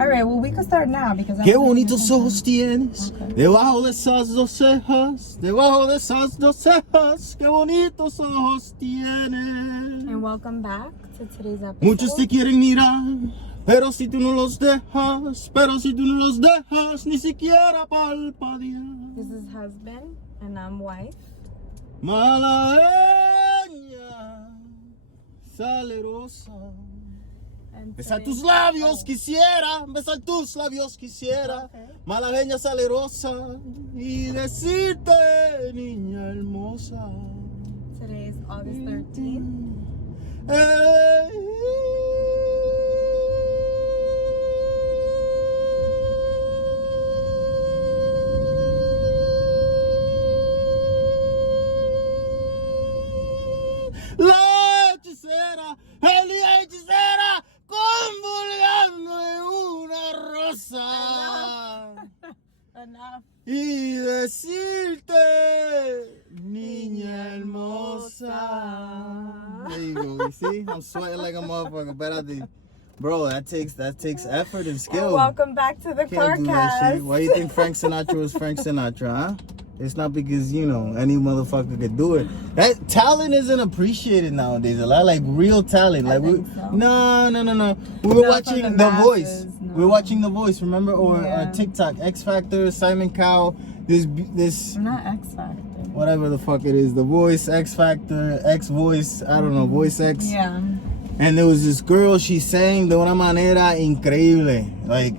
Alright, well, we can start now because Qué bonitos ojos tienes, debajo de esas dos cejas, debajo de esas dos cejas, qué bonitos ojos tienes. And welcome back to today's episode. Muchos te quieren mirar, pero si tú no los dejas, ni siquiera palpadear. This is husband and I'm wife. Malagueña, salerosa. Besar tus labios quisiera, besar tus labios quisiera, malagueña salerosa, y decirte, niña hermosa. Today is August 13th. La hechicera, el hechicera, convulgando en una rosa. Enough. Y decirte, niña hermosa. There you go. You see, I'm sweating like a motherfucker, but I did. Bro, that takes effort and skill. Welcome back to the Can't do that CarCast. shit. Why you think Frank Sinatra was Frank Sinatra, huh? It's not because, you know, any motherfucker could do it. That talent isn't appreciated nowadays. A lot, like real talent. Like think so. No. We were watching from The the Voice. masses, no. We were watching The Voice, remember? Or Yeah. TikTok, X Factor, Simon Cowell, this Not X Factor. whatever the fuck it is, The Voice, X Factor, X Voice, I don't know, Voice X. Yeah. And there was this girl, she sang de una manera increíble. Like,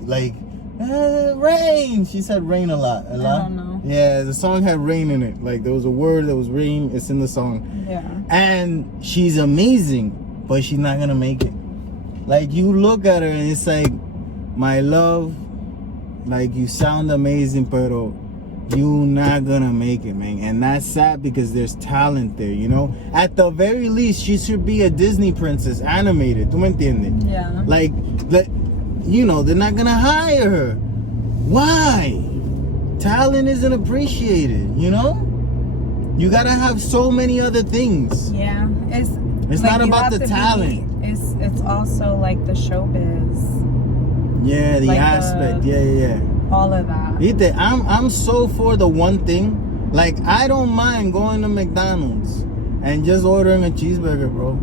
rain. She said rain a lot. I don't know. Yeah, the song had rain in it. Like, there was a word that was rain. It's in the song. Yeah. And she's amazing, but she's not gonna make it. Like, you look at her and it's like, my love, like, you sound amazing, pero you not gonna make it, man. And that's sad because there's talent there, you know? At the very least, she should be a Disney princess, animated. ¿Tú me entiendes? Yeah. Like, you know, they're not gonna hire her. Why? Talent isn't appreciated, you know? You gotta have so many other things. Yeah. It's It's like not you about have the to talent. It's also like the showbiz. Yeah, the Like aspect. Yeah. All of that. Viste, I'm so for the one thing. Like, I don't mind going to McDonald's and just ordering a cheeseburger, bro.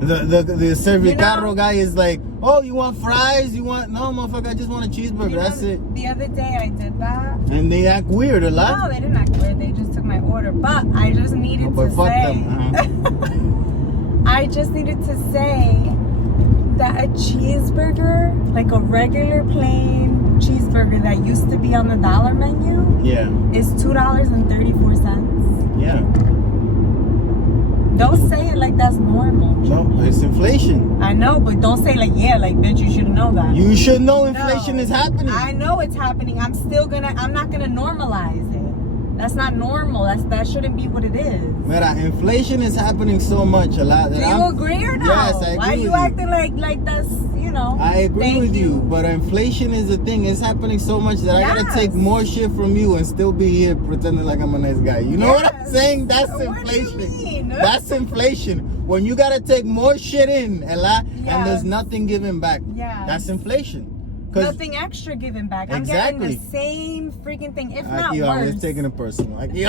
The Servicarro guy is like, oh, you want fries? You want... No, motherfucker, I just want a cheeseburger. That's it. The other day I did that. And they act weird a lot. No, they didn't act weird. They just took my order. But I just needed But to fuck say... them. I just needed to say that a cheeseburger, like a regular plain cheeseburger that used to be on the dollar menu, Yeah. is $2.34. Yeah. Don't say it like that's normal. No, it's inflation. I know, but don't say like, yeah, like, bitch, you should know that. You should know inflation No. is happening. I know it's happening. I'm not gonna normalize it. That's not normal. That shouldn't be what it is. Mira, inflation is happening so much, a lot. Do That you agree or no? Yes, I agree Why are you with you. acting like that's, you know? I agree thank with you, but inflation is a thing. It's happening so much that I gotta Yes. take more shit from you and still be here pretending like I'm a nice guy. You know what I'm Yes. saying? That's What do you inflation. mean? That's inflation. When you gotta take more shit in, and there's Yes. nothing given back. Yes. That's inflation. 'Cause Nothing extra given back. I'm Exactly. getting the same freaking thing, if not aquí vamos, worse. it's taking it personal. Aquí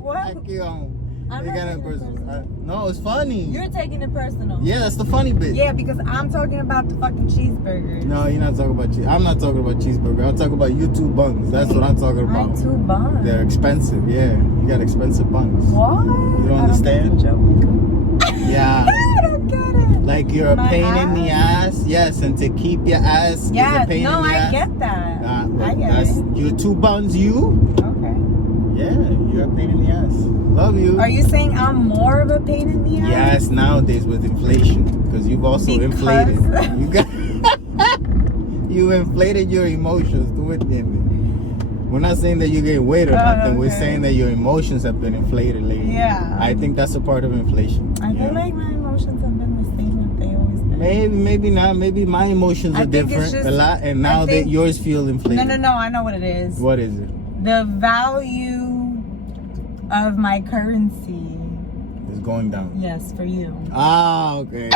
What? aquí vamos. I'm Taking not it taking it personal. personal. No, it's funny. You're taking it personal. Yeah, that's the funny bit. Yeah, because I'm talking about the fucking cheeseburgers. No, you're not talking about cheese. I'm not talking about cheeseburger. I'm talking about YouTube buns. That's what I'm talking My about. 2 buns. They're expensive. Yeah, you got expensive buns. What? You don't I understand? get the joke. Yeah. I don't get it. Like you're a My pain in the ass. Yes, and to keep your ass is a Yeah, pain no, in the I ass. get that. Nah, I get that's it. your 2 buns. You? Okay. Yeah, you're a pain in the ass. Love you. Are you saying I'm more of a pain in the ass? Yes, nowadays with inflation, because you've also inflated. You got. You inflated your emotions. Do it, Timmy. We're not saying that you gain weight or nothing. We're okay. saying that your emotions have been inflated lately. Yeah. I think that's a part of inflation. I feel like my emotions have been the same that they always been. Maybe not. Maybe my emotions I are think it's different just- a lot, and now I that think- yours feel inflated. No, I know what it is. What is it? The value of my currency. It's going down. Yes, for you. Ah, okay.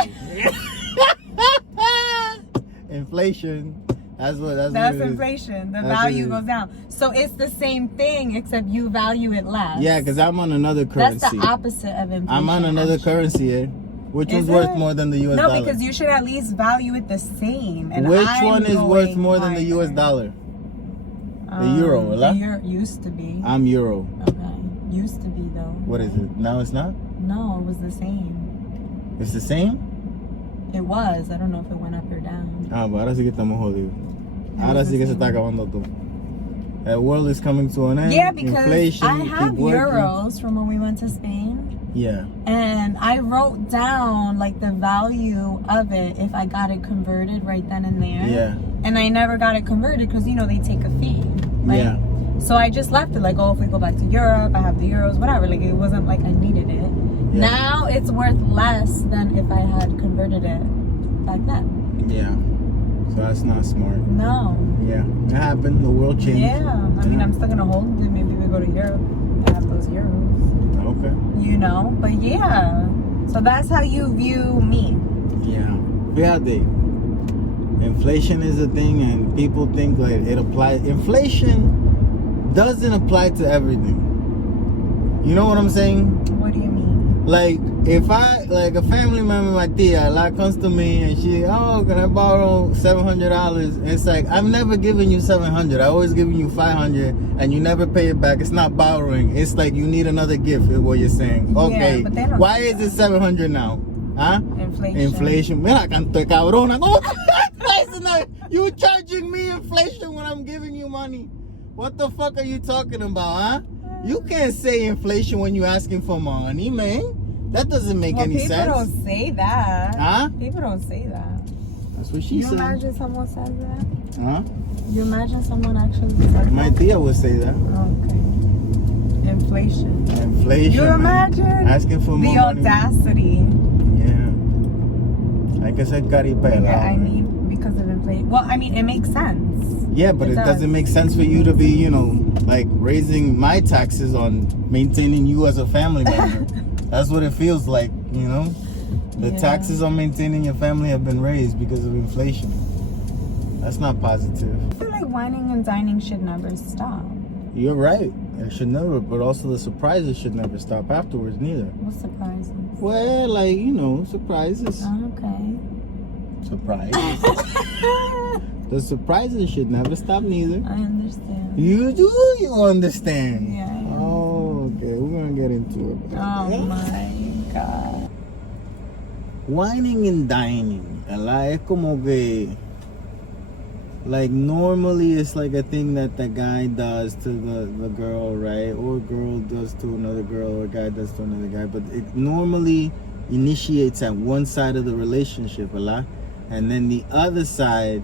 Inflation. That's what it is. inflation. The That's value what it goes is. down. So it's the same thing, except you value it less. Yeah, because I'm on another currency. That's the opposite of inflation. I'm on another actually. currency, eh? Which Is one's worth it? more than the US No, dollar? because you should at least value it the same. And Which I'm one is worth going more than the US higher. dollar? The euro, The ¿verdad? euro used to be. I'm euro. Okay. Used to be though. What is it? Now it's not? No, it was the same. It's the same? It was. I don't know if it went up or down. Ah, pero ahora sí que estamos jodidos. It Ahora was sí the que se same. está acabando todo. The world is coming to an end. Yeah, because Inflation, I have keep working. euros from when we went to Spain. Yeah. And I wrote down like the value of it if I got it converted right then and there. Yeah. And I never got it converted because, you know, they take a fee. Right? Yeah. So I just left it like, oh, if we go back to Europe, I have the euros, whatever. Like, it wasn't like I needed it. Yeah. Now it's worth less than if I had converted it back then. Yeah. So that's not smart. No. Yeah. It happened. The world changed. Yeah. I mean, I'm still going to hold it. Maybe we go to Europe and have those euros. Okay. You know? But yeah. So that's how you view me. Yeah. Fíjate. Inflation is a thing and people think like it applies. Inflation doesn't apply to everything. You know what I'm saying? What do you mean? Like, if I, like a family member, my tia, like comes to me and she, oh, can I borrow $700? It's like, I've never given you $700. I always given you $500 and you never pay it back. It's not borrowing. It's like you need another gift is what you're saying. Okay, but they don't why do is it that. $700 now? Huh? Inflation. Inflation. Mira, canto de cabrona. ¿Cómo you charging me inflation when I'm giving you money? What the fuck are you talking about, huh? You can't say inflation when you're asking for money, man. That doesn't make any sense. People don't say that. Huh? People don't say that. That's what she You said. imagine someone says that? Huh? You imagine someone actually says My that? tia would say that. Okay. Inflation. Inflation. You man. imagine? Asking for The more money. audacity. Yeah. Hay que ser caripela. Yeah, I mean, because of inflation. Well, I mean, it makes sense. Yeah, but it does. doesn't make sense for you to be, you know, like raising my taxes on maintaining you as a family member. That's what it feels like, you know? The Yeah. taxes on maintaining your family have been raised because of inflation. That's not positive. I feel like whining and dining should never stop. You're right. It should never, but also the surprises should never stop afterwards, neither. What surprises? Well, like, you know, surprises. Okay. Surprises. The surprises should never stop, neither. I understand. You do, you understand. Yeah, I am. Oh, okay. We're gonna get into it. Oh my God. Whining and dining. ¿Verdad? Es como que, like, normally it's like a thing that the guy does to the girl, right? Or girl does to another girl, or guy does to another guy. But it normally initiates at one side of the relationship, ¿verdad? And then the other side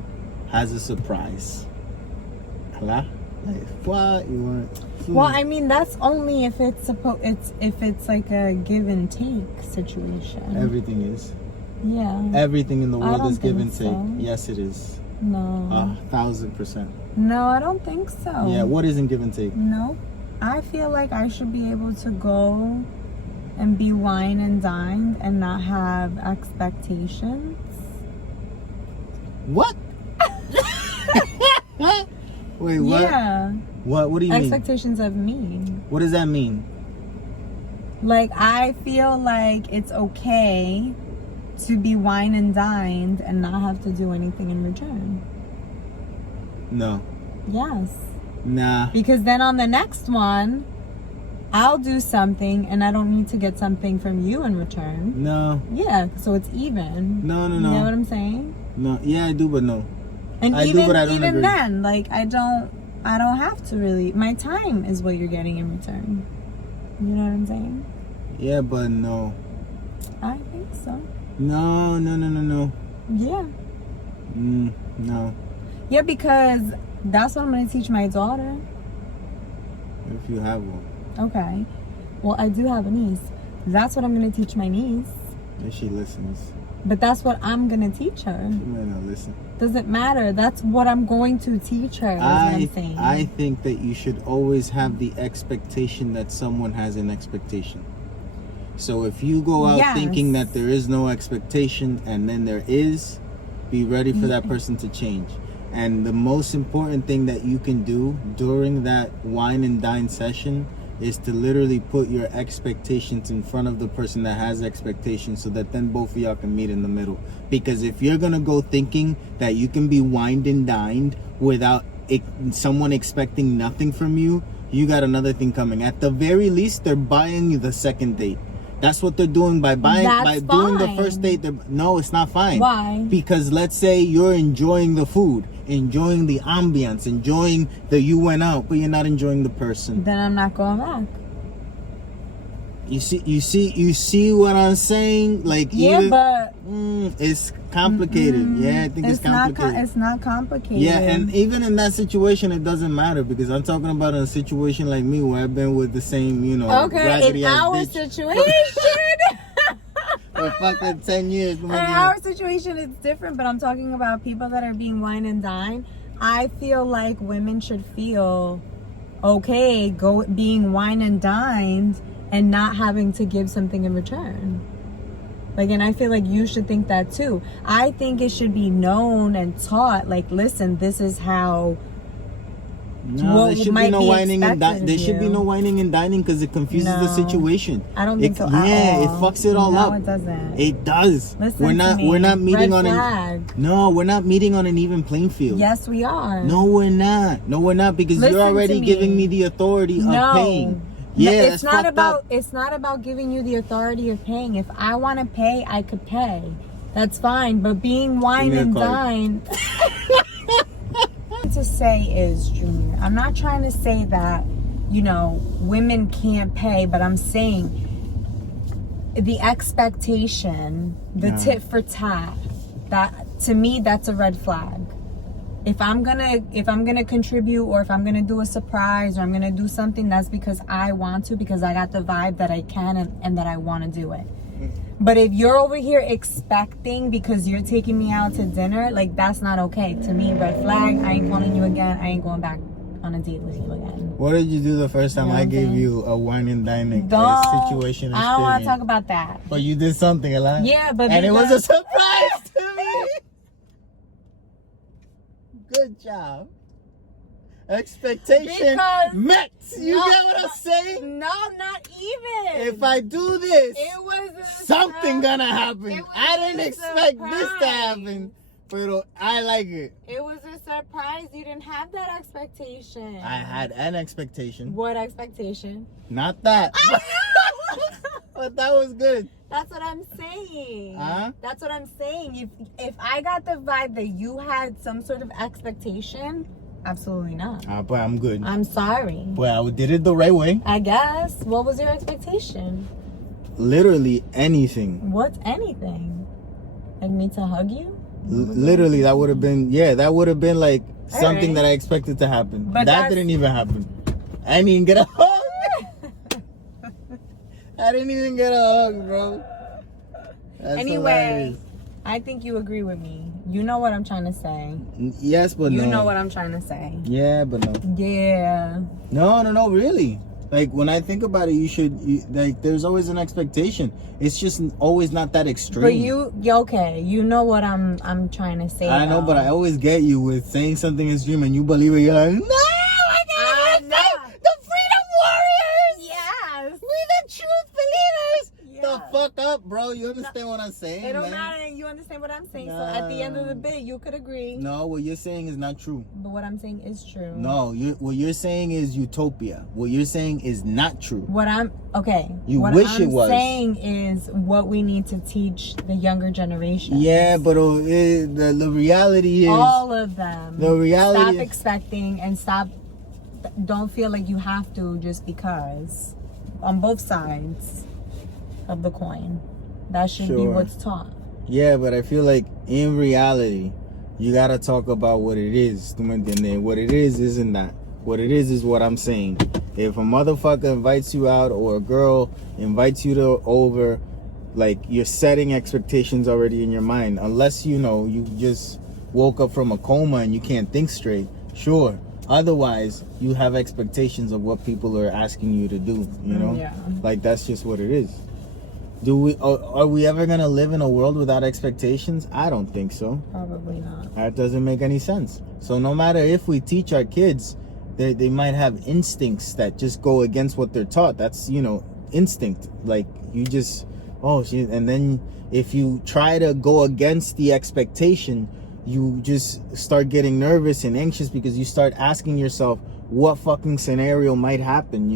has a surprise. ¿Verdad? Like, what? You want? Well, I mean, that's only if it's if it's like a give and take situation. Everything is. Yeah. Everything in the I world don't is give and think take. so. Yes, it is. No. 1,000%. No, I don't think so. Yeah, what isn't give and take? No. I feel like I should be able to go and be wine and dined and not have expectations. What? Wait, what? Yeah. What do you mean? Expectations of me. What does that mean? Like, I feel like it's okay to be wine and dined and not have to do anything in return. No. Yes. Nah. Because then on the next one, I'll do something and I don't need to get something from you in return. No. Yeah, so it's even. No. You know what I'm saying? No. Yeah, I do, but no. And I even do, but I don't even agree. then, like, I don't have to really. My time is what you're getting in return. You know what I'm saying? Yeah, but no. I think so. No. Yeah. No. Yeah, because that's what I'm going to teach my daughter. If you have one. Okay. Well, I do have a niece. That's what I'm going to teach my niece. If she listens. But that's what I'm going to teach her. She may not listen. Doesn't matter. That's what I'm going to teach her. Is what I'm saying. I think that you should always have the expectation that someone has an expectation. So if you go out Yes. thinking that there is no expectation and then there is, Be ready for that person to change. And the most important thing that you can do during that wine and dine session is to literally put your expectations in front of the person that has expectations, so that then both of y'all can meet in the middle. Because if you're gonna go thinking that you can be wined and dined without someone expecting nothing from you, you got another thing coming. At the very least, they're buying you the second date. That's what they're doing by doing the first date. No, it's not fine. Why? Because let's say you're enjoying the food, enjoying the ambiance, enjoying that you went out, but you're not enjoying the person. Then I'm not going back. You see what I'm saying? Like, Yeah, but it's complicated. Yeah, I think it's complicated. It's not complicated. Yeah, and even in that situation, it doesn't matter, because I'm talking about a situation like me where I've been with the same, Okay, in our situation. For fucking 10 years. In our situation, it's different, but I'm talking about people that are being wine and dine. I feel like women should feel okay being wine and dined and not having to give something in return. Like, and I feel like you should think that too. I think it should be known and taught, like, listen, this is how. No, there should be no whining and dining. There should be no whining and dining, because it confuses the situation. I don't think so. Yeah, it fucks it all up. No, it doesn't. It does. Listen We're not meeting Red on flag. we're not meeting on an even playing field. Yes, we are. No, we're not, because you're already giving me the authority of paying. Yeah, it's not about giving you the authority of paying. If I want to pay, I could pay. That's fine. But being wine and dine. To say is, Junior, I'm not trying to say that women can't pay, but I'm saying the expectation, the tit for tat, that to me, that's a red flag. If I'm gonna contribute, or if I'm gonna do a surprise, or I'm gonna do something, that's because I want to, because I got the vibe that I can and that I want to do it. But if you're over here expecting because you're taking me out to dinner, like, that's not okay. To me, red flag. I ain't calling you again. I ain't going back on a date with you again. What did you do the first time I gave you a wine and dining situation? I don't want to talk about that. But you did something a lot. Yeah, but and it was a surprise to me. Good job. Expectation met. You get what I'm saying? No, not even. If I do this, it was something gonna happen. I didn't expect this to happen, but I like it. It was a surprise. You didn't have that expectation. I had an expectation. What expectation? Not that. But that was good. That's what I'm saying. Huh? That's what I'm saying. If I got the vibe that you had some sort of expectation, absolutely not. But I'm good. I'm sorry. Well, I did it the right way. I guess. What was your expectation? Literally anything. What's anything? Like me to hug you? Literally, that would have been, that would have been like something that I expected to happen. But that didn't even happen. I didn't even get a hug. I didn't even get a hug, bro. That's anyway, hilarious. I think you agree with me. You know what I'm trying to say. Yes, but no. You know what I'm trying to say. Yeah, but no. Yeah. No, really. Like, when I think about it, like, there's always an expectation. It's just always not that extreme. But okay, you know what I'm trying to say. I know, but I always get you with saying something extreme and you believe it. You're like, no, I gotta say the freedom warriors. Yes. We the truth believers. Yes. The fuck up, bro. You understand what I'm saying? It don't matter. You understand what I'm saying. So at the end of the day, you could agree. No, what you're saying is not true. But what I'm saying is true. No, what you're saying is utopia. What you're saying is not true. What I'm saying is what we need to teach the younger generation. Yeah, but the reality is all of them. The reality. Stop expecting and don't feel like you have to just because. On both sides of the coin, that should be what's taught. Yeah, but I feel like in reality, you gotta talk about what it is. What it is isn't that. What it is what I'm saying. If a motherfucker invites you out, or a girl invites you over, like, you're setting expectations already in your mind. Unless you just woke up from a coma and you can't think straight. Sure. Otherwise, you have expectations of what people are asking you to do. Yeah. Like, that's just what it is. Are we ever gonna live in a world without expectations? I don't think so. Probably not. That doesn't make any sense. So no matter if we teach our kids, they might have instincts that just go against what they're taught. That's, instinct. Like, you just, and then if you try to go against the expectation, you just start getting nervous and anxious because you start asking yourself what fucking scenario might happen,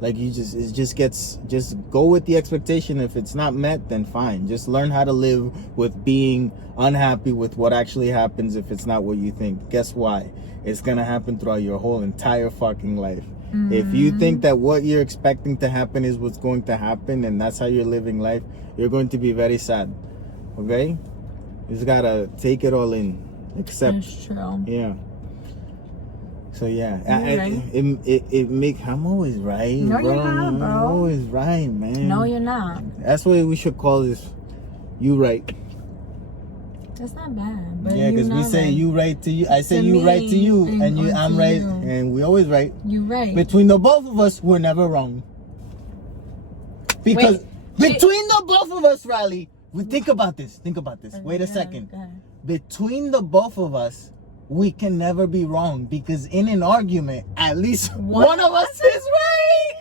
Like, just go with the expectation. If it's not met, then fine. Just learn how to live with being unhappy with what actually happens if it's not what you think. Guess why? It's gonna happen throughout your whole entire fucking life. Mm-hmm. If you think that what you're expecting to happen is what's going to happen and that's how you're living life, you're going to be very sad. Okay? You just gotta take it all in. Accept. That's true. Yeah. So yeah, right. it make I'm always right. No, bro. you're not, bro. I'm always right, man. No, you're not. That's what we should call this. You right. That's not bad. But Yeah, because we say right. You right to you. I say To you me, right to you, and I'm to right, you. and we always right. You right. Between the both of us, we're never wrong. Because between the both of us, Riley, think about this. Think about this. Wait a second. Between the both of us, we can never be wrong because in an argument, at least one of us is right.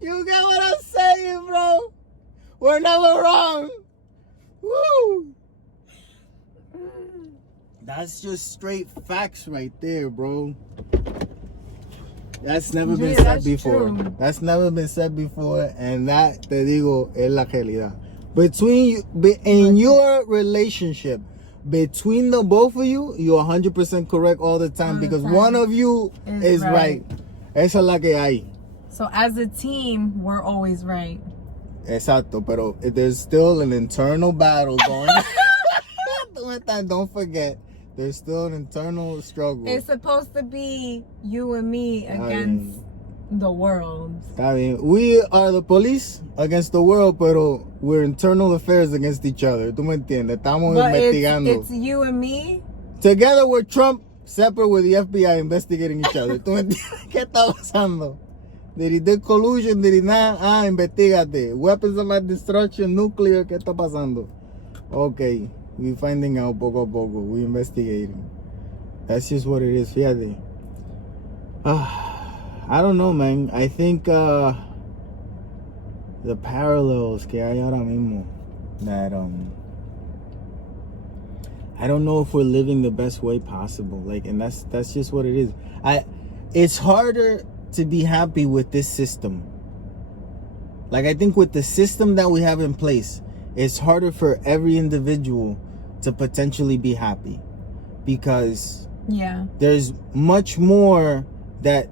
You get what I'm saying, bro? We're never wrong. Woo! That's just straight facts right there, bro. That's never been said before. True. That's never been said before, and that, te digo, es la realidad. In your relationship, between the both of you, you're 100% correct all the time because one of you is right. Esa es la que hay. So as a team, we're always right. Exacto, pero there's still an internal battle going. Don't forget, there's still an internal struggle. It's supposed to be you and me against the world. Está bien. We are the police against the world, pero we're internal affairs against each other. ¿Tú me entiendes? Estamos investigando. It's you and me. Together we're Trump, separate with the FBI investigating each other. ¿Tú me entiendes? ¿Qué está pasando? Did he do collusion? Did he not? Investigate. Weapons of mass destruction, nuclear. ¿Qué está pasando? Okay. We finding out poco a poco. We investigating. That's just what it is. Fíjate. I don't know, man. I think the parallels que hay ahora mismo that I don't know if we're living the best way possible. Like, and that's just what it is. It's harder to be happy with this system. Like, I think with the system that we have in place, it's harder for every individual to potentially be happy because there's much more that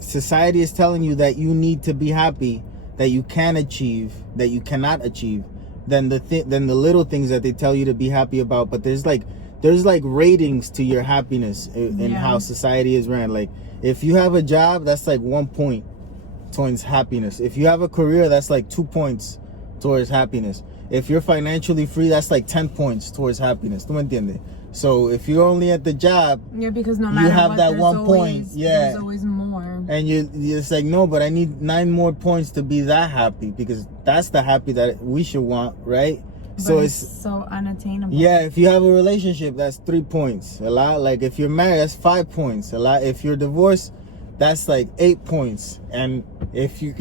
society is telling you that you need to be happy, that you can achieve, that you cannot achieve, than the little things that they tell you to be happy about. But there's like ratings to your happiness in how society is ran. Like, if you have a job, that's like 1 point towards happiness. If you have a career, that's like 2 points towards happiness. If you're financially free, that's like 10 points towards happiness. ¿Tú me entiendes? So if you're only at the job, because no matter you have what, that 1 point. There's always more. And you're just like, no, but I need 9 more points to be that happy because that's the happy that we should want, right? But so it's so unattainable. Yeah, if you have a relationship, that's 3 points. A lot. Like, if you're married, that's 5 points. A lot. If you're divorced, that's like 8 points. And if you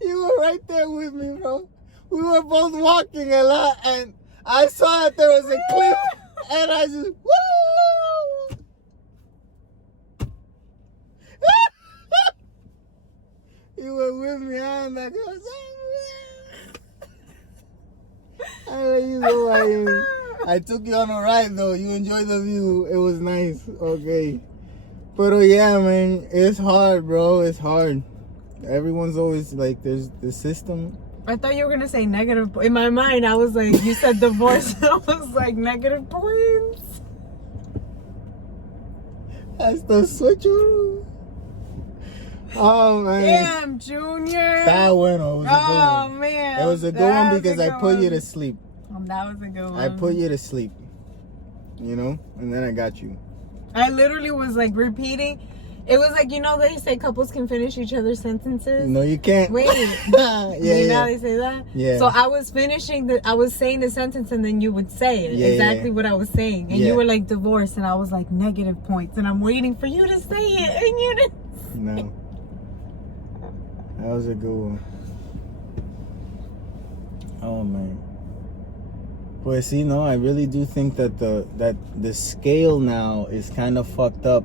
you were right there with me, bro. We were both walking a lot, and I saw that there was a cliff, and I just woo. You were with me on that. I took you on a ride though. You enjoyed the view. It was nice. Okay. But yeah, man, it's hard, bro. It's hard. Everyone's always like, there's the system. I thought you were gonna say negative. In my mind, I was like, you said divorce. I was like, negative points. That's the switcheroo. Oh man. Damn, Junior. That bueno. It was a good one. Man. It was a good one because I put you to sleep. That was a good one. I put you to sleep. you know, and then I got you. I literally was like repeating. It was like, you know, they say couples can finish each other's sentences. No, you can't. Wait. Yeah, You know how they say that? Yeah. So I was saying the sentence and then you would say it. Yeah, exactly what I was saying. And Yeah. you were like divorce and I was like negative points. And I'm waiting for you to say it. And you didn't. No. That was a good one. Oh, man. But see, no, I really do think that the scale now is kind of fucked up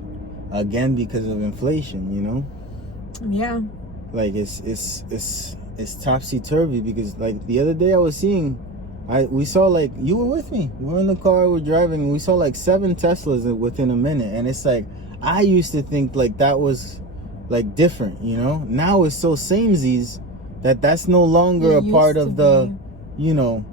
again because of inflation, you know? Yeah. Like it's topsy-turvy because like the other day I was seeing we saw like, you were with me, we were in the car, we were driving, and we saw like 7 Teslas within a minute, and it's like I used to think like that was like different, you know? Now it's so samesies that's no longer a part of the, you know,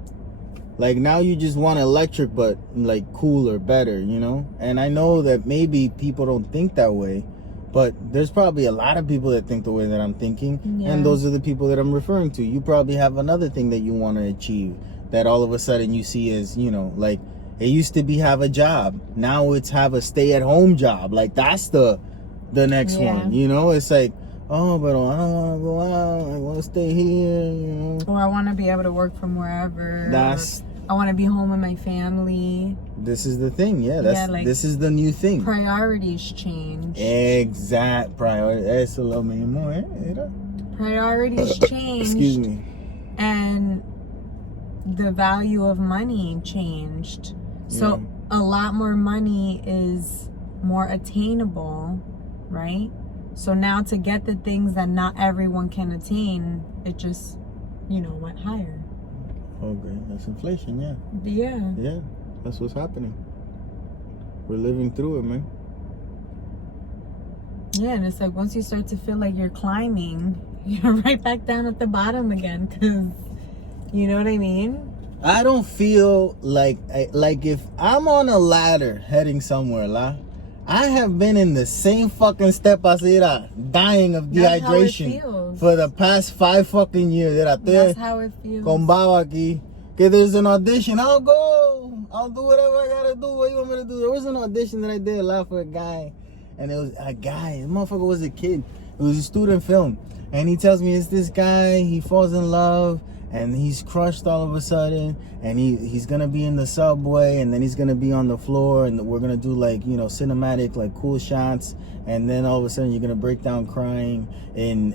like now you just want electric but like cooler, better, you know? And I know that maybe people don't think that way, but there's probably a lot of people that think the way that I'm thinking, and those are the people that I'm referring to. You probably have another thing that you want to achieve that all of a sudden you see as, you know, like it used to be have a job, now it's have a stay-at-home job. Like that's the next one, you know? It's like, oh, but I don't want to go out, I want to stay here, you know? Or I want to be able to work from wherever. I want to be home with my family. This is the thing, this is the new thing. Priorities change. Exact priority. Eso lo mismo, era. Priorities change. Excuse me. And the value of money changed. So a lot more money is more attainable, right? So now to get the things that not everyone can attain, it just, you know, went higher. Okay, that's inflation, yeah. Yeah. Yeah, that's what's happening. We're living through it, man. Yeah, and it's like once you start to feel like you're climbing, you're right back down at the bottom again, because, you know what I mean? I don't feel like if I'm on a ladder heading somewhere, I have been in the same fucking step asira, dying of dehydration for the past 5 fucking years. That's how it feels. Con baba aquí. Que there's an audition, I'll go. I'll do whatever I gotta do. What you want me to do? There was an audition that I did for a guy, and it was a guy. The motherfucker was a kid. It was a student film, and he tells me it's this guy. He falls in love, and he's crushed all of a sudden, and he's gonna be in the subway, and then he's gonna be on the floor, and we're gonna do like, you know, cinematic, like cool shots, and then all of a sudden you're gonna break down crying in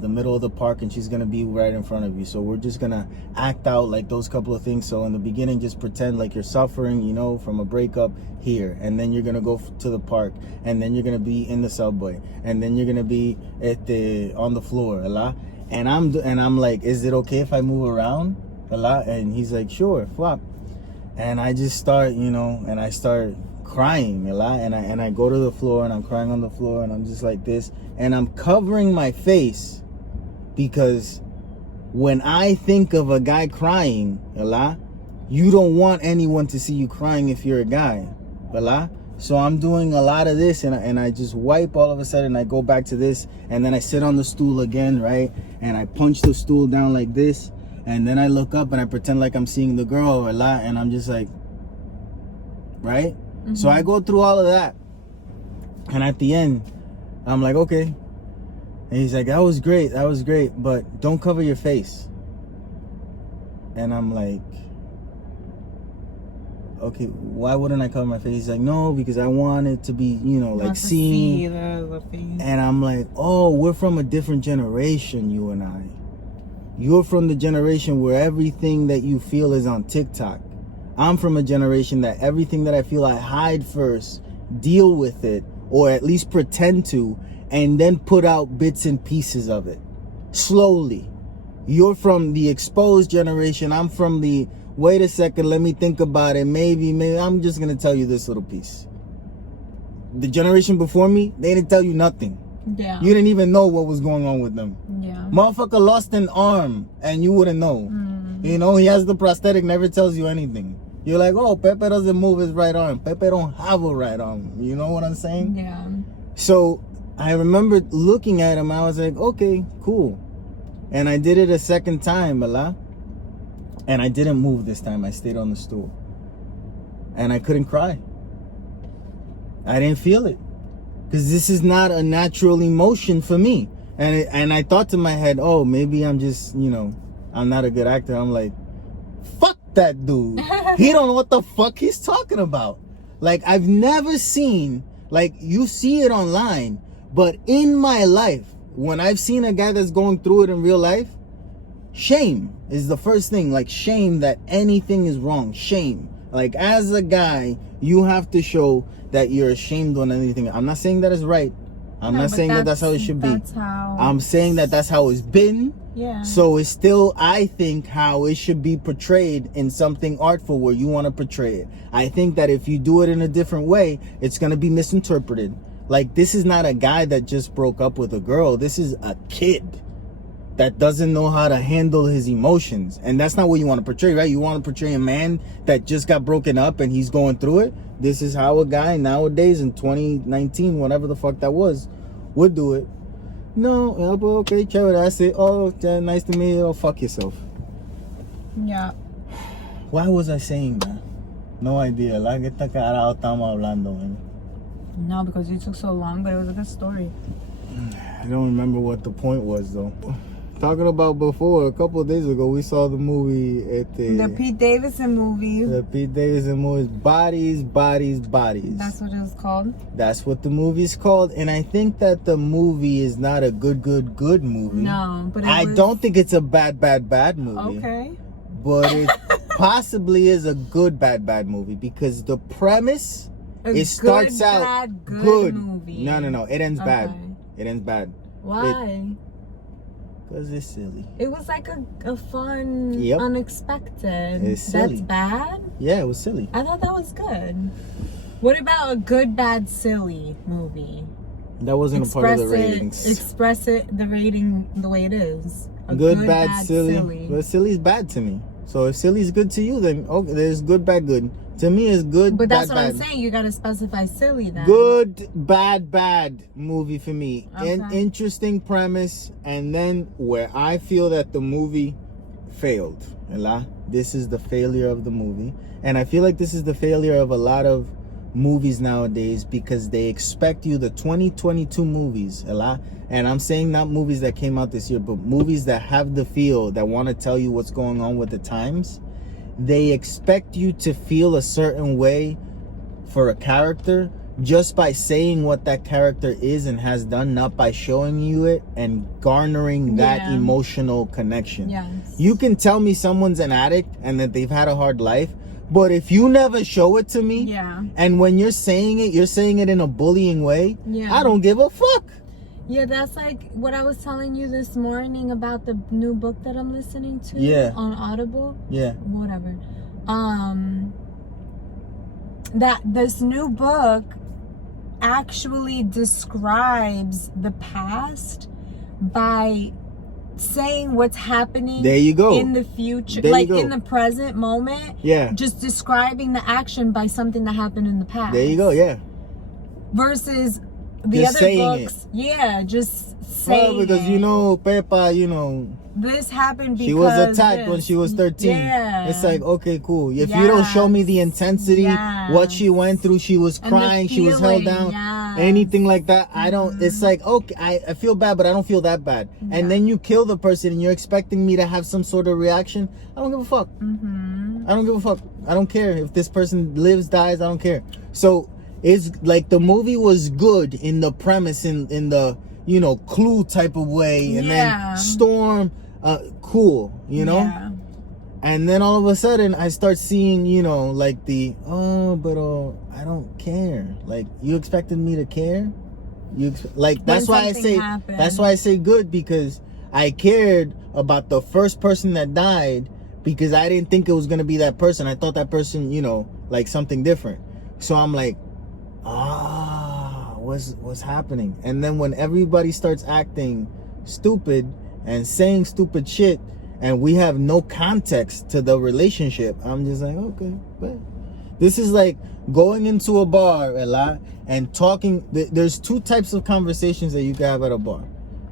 the middle of the park, and she's gonna be right in front of you. So we're just gonna act out like those couple of things. So in the beginning, just pretend like you're suffering, you know, from a breakup here, and then you're gonna go to the park, and then you're gonna be in the subway, and then you're gonna be on the floor, and I'm like, is it okay if I move around a lot? And he's like, sure, flop. And I just start, you know, and I start crying a lot, and I go to the floor, and I'm crying on the floor, and I'm just like this, and I'm covering my face, because when I think of a guy crying a lot, you don't want anyone to see you crying if you're a guy, a lot. So I'm doing a lot of this, and I just wipe all of a sudden. I go back to this, and then I sit on the stool again, right? And I punch the stool down like this, and then I look up and I pretend like I'm seeing the girl a lot, and I'm just like, right? Mm-hmm. So I go through all of that, and at the end, I'm like, okay. And he's like, that was great, but don't cover your face. And I'm like, okay, why wouldn't I cover my face? He's like, no, because I want it to be, you know, like seen. And I'm like, oh, we're from a different generation, you and I. You're from the generation where everything that you feel is on TikTok. I'm from a generation that everything that I feel I hide first, deal with it, or at least pretend to, and then put out bits and pieces of it. Slowly. You're from the exposed generation. I'm from the, wait a second, let me think about it. Maybe, I'm just going to tell you this little piece. The generation before me, they didn't tell you nothing. Yeah. You didn't even know what was going on with them. Yeah. Motherfucker lost an arm and you wouldn't know. Mm. You know, he has the prosthetic, never tells you anything. You're like, oh, Pepe doesn't move his right arm. Pepe don't have a right arm. You know what I'm saying? Yeah. So I remember looking at him. I was like, okay, cool. And I did it a second time, and I didn't move this time. I stayed on the stool. and I couldn't cry. I didn't feel it. Because this is not a natural emotion for me. And I thought to my head, oh, maybe I'm just, I'm not a good actor. I'm like, fuck that dude. He don't know what the fuck he's talking about. Like, I've never seen, like, you see it online, but in my life, when I've seen a guy that's going through it in real life, shame is the first thing. Like, shame that anything is wrong. Shame. Like, as a guy, you have to show that you're ashamed on anything. I'm not saying that is right. I'm not saying that that's how it should be. I'm saying that that's how it's been. Yeah. So it's still, I think, how it should be portrayed in something artful where you want to portray it. I think that if you do it in a different way, it's going to be misinterpreted. Like, this is not a guy that just broke up with a girl. This is a kid that doesn't know how to handle his emotions. And that's not what you want to portray, right? You want to portray a man that just got broken up and he's going through it. This is how a guy nowadays in 2019, whatever the fuck that was, would do it. No, okay, chévere, that's it. Oh, nice to meet you. Oh, fuck yourself. Yeah. Why was I saying that? No idea. Like, ¿qué carajo estamos hablando, man? No, because you took so long, but it was a good story. I don't remember what the point was, though. Talking about before, a couple of days ago, we saw the movie at the Pete Davidson movie. The Pete Davidson movie, Bodies, Bodies, Bodies. That's what it was called? That's what the movie's called. And I think that the movie is not a good movie. No, but I don't think it's a bad movie. Okay. But it possibly is a good bad movie because the premise, it starts out good. Movie. No. It ends bad. It ends bad. Why? Because it's silly. It was like a fun, unexpected. It's silly. That's bad? Yeah, it was silly. I thought that was good. What about a good, bad, silly movie? That wasn't a part of the ratings. Express it, the rating, the way it is. Good, bad, silly. Well, silly's bad to me. So if silly's good to you, then okay, there's good, bad, good. To me, it's good, but bad, that's what I'm saying. You got to specify silly then. Good, bad movie for me. Okay. An interesting premise, and then where I feel that the movie failed. This is the failure of the movie. And I feel like this is the failure of a lot of movies nowadays because they expect you, the 2022 movies, and I'm saying not movies that came out this year, but movies that have the feel, that want to tell you what's going on with the times. They expect you to feel a certain way for a character just by saying what that character is and has done, not by showing you it and garnering that emotional connection. Yes. You can tell me someone's an addict and that they've had a hard life, but if you never show it to me, and when you're saying it in a bullying way, I don't give a fuck. Yeah, that's like what I was telling you this morning about the new book that I'm listening to on Audible. Yeah. Whatever. That this new book actually describes the past by saying what's happening in the future, like in the present moment. Yeah. Just describing the action by something that happened in the past. There you go, yeah. Versus the just other books, just saying because Pepa, this happened because she was attacked when she was 13. Yeah. It's like, okay, cool. If you don't show me the intensity, what she went through, she was crying, she was held down, anything like that, I don't, it's like, okay, I feel bad, but I don't feel that bad. And then you kill the person and you're expecting me to have some sort of reaction. I don't give a fuck. I don't give a fuck. I don't care if this person lives, dies, I don't care. So it's like the movie was good in the premise, in the Clue type of way, and then Storm, cool, and then all of a sudden I start seeing like the I don't care. Like, you expected me to care? That's why I say good, because I cared about the first person that died because I didn't think it was gonna be that person. I thought that person like something different. So I'm like, what's happening? And then when everybody starts acting stupid and saying stupid shit and we have no context to the relationship, I'm just like, okay, but this is like going into a bar and talking. There's two types of conversations that you can have at a bar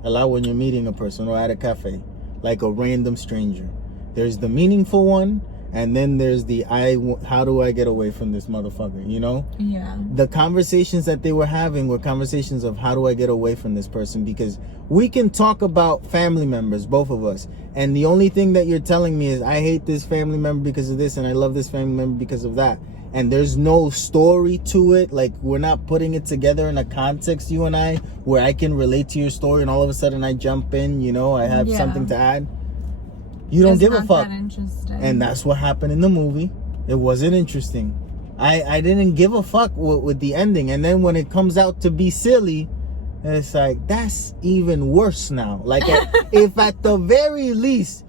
when you're meeting a person, or at a cafe, like a random stranger. There's the meaningful one, And then there's the how do I get away from this motherfucker, you know? Yeah. The conversations that they were having were conversations of how do I get away from this person, because we can talk about family members, both of us, and the only thing that you're telling me is I hate this family member because of this and I love this family member because of that, and there's no story to it. Like, we're not putting it together in a context, you and I, where I can relate to your story and all of a sudden I jump in, you know, I have something to add. You don't give a fuck. And that's what happened in the movie. It wasn't interesting. I didn't give a fuck with the ending. And then when it comes out to be silly, it's like, that's even worse now. Like, if at the very least,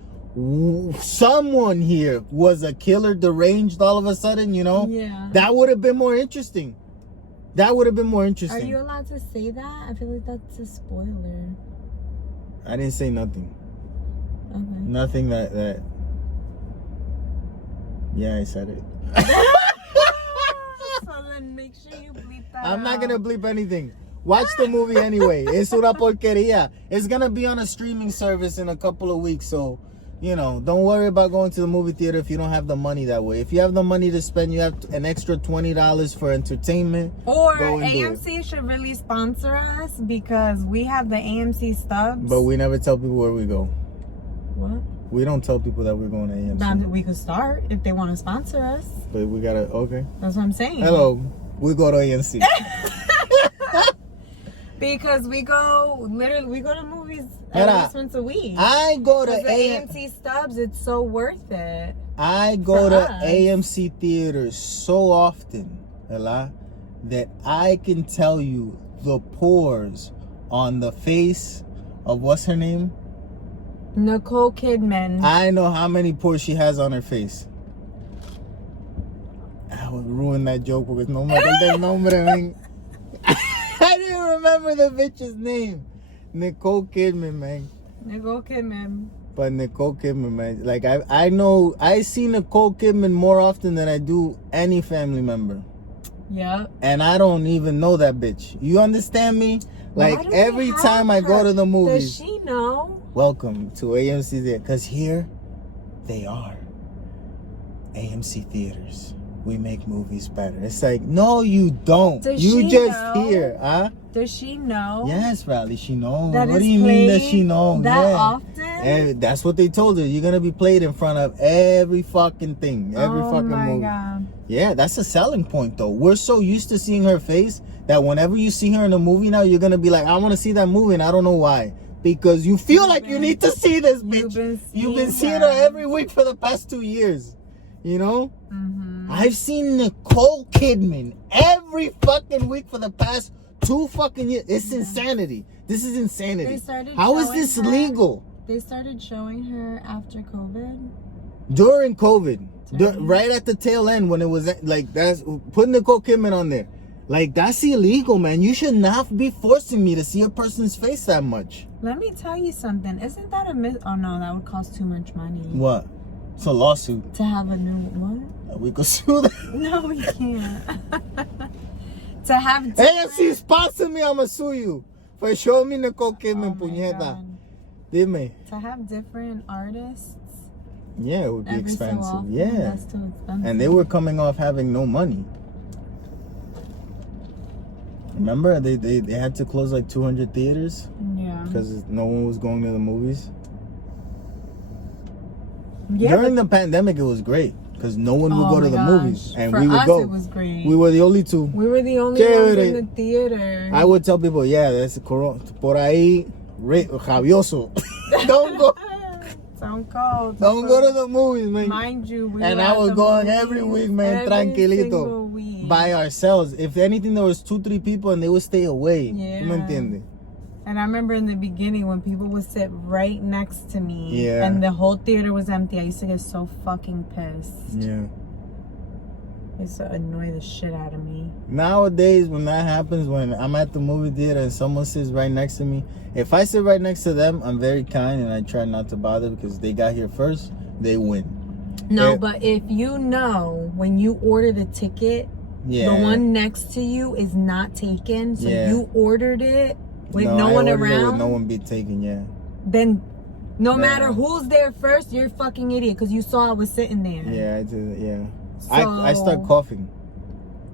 someone here was a killer deranged all of a sudden, you know? Yeah. That would have been more interesting. That would have been more interesting. Are you allowed to say that? I feel like that's a spoiler. I didn't say nothing. Okay. Nothing that yeah, I said it. So then make sure you bleep that I'm not out. gonna bleep anything. Watch the movie anyway. Es una porquería. It's gonna be on a streaming service in a couple of weeks, so you know, don't worry about going to the movie theater if you don't have the money that way. If you have the money to spend, you have an extra $20 for entertainment. Or go and do AMC should really sponsor us because we have the AMC stubs. But we never tell people where we go. What? We don't tell people that we're going to AMC. But we could start if they want to sponsor us. But we gotta, okay. That's what I'm saying. Hello, we go to AMC. Because we go to movies Mira, at least once a week. I go to the AMC stubs, it's so worth it. I go for to us. AMC theaters so often, Ella, that I can tell you the pores on the face of what's her name? Nicole Kidman. I know how many pores she has on her face. I would ruin that joke because no me acuerdo el nombre, man. I didn't remember the bitch's name. Nicole Kidman, man. Nicole Kidman. But Nicole Kidman, man. Like, I see Nicole Kidman more often than I do any family member. Yep. And I don't even know that bitch. You understand me? Like, every time I go to the movies. Does she know? Welcome to AMC there. Because here, they are. AMC theaters. We make movies better. It's like, no, you don't. Does you she just know? here, huh? Does she know? Yes, Riley, she knows. That What do it's you mean that played she knows? that Yeah. often? And that's what they told her. You're gonna be played in front of every fucking thing, every fucking movie. God. Yeah, that's a selling point though. We're so used to seeing her face that whenever you see her in a movie now, you're gonna be like, I want to see that movie, and I don't know why. Because you feel like you need to see this bitch. You've been seeing her every week for the past 2 years. You know? Mm-hmm. I've seen Nicole Kidman every fucking week for the past 2 fucking years. It's insanity. This is insanity. How is this legal? They started showing her after COVID. During COVID. Right at the tail end when it was like, that's put Nicole Kidman on there. Like, that's illegal, man. You should not be forcing me to see a person's face that much. Let me tell you something. Isn't that a myth? Oh no, that would cost too much money. What? It's a lawsuit. To have a new what? We could sue them. No, we can't. To have AMC sponsor me, I'ma sue you. For show me Nicole Kidman, puñeta. Dime. To have different artists. Yeah, it would be expensive. So often, yeah. that's too expensive. And they were coming off having no money. Remember, they had to close like 200 theaters? Yeah. Because no one was going to the movies. Yeah, During the pandemic, it was great. Because no one would go to the movies. And for we would us, go. It was great. We were the only two. We were the only ones in the theater. I would tell people, yeah, that's por ahí, rabioso. Don't go. Don't go. Don't go to the movies, man. Mind you, and I was going every week, man, tranquilito. By ourselves. If anything, there was 2-3 people and they would stay away. Yeah. ¿Tú me entiendes? And I remember in the beginning when people would sit right next to me. Yeah. And the whole theater was empty. I used to get so fucking pissed. Yeah. It used to annoy the shit out of me. Nowadays, when that happens, when I'm at the movie theater and someone sits right next to me, if I sit right next to them, I'm very kind and I try not to bother because they got here first, they win. No, but if you know when you order the ticket, the one next to you is not taken, so you ordered it with no one around. With no one be taken, then No matter who's there first, you're a fucking idiot because you saw I was sitting there. Yeah, I did. Yeah. So, I start coughing.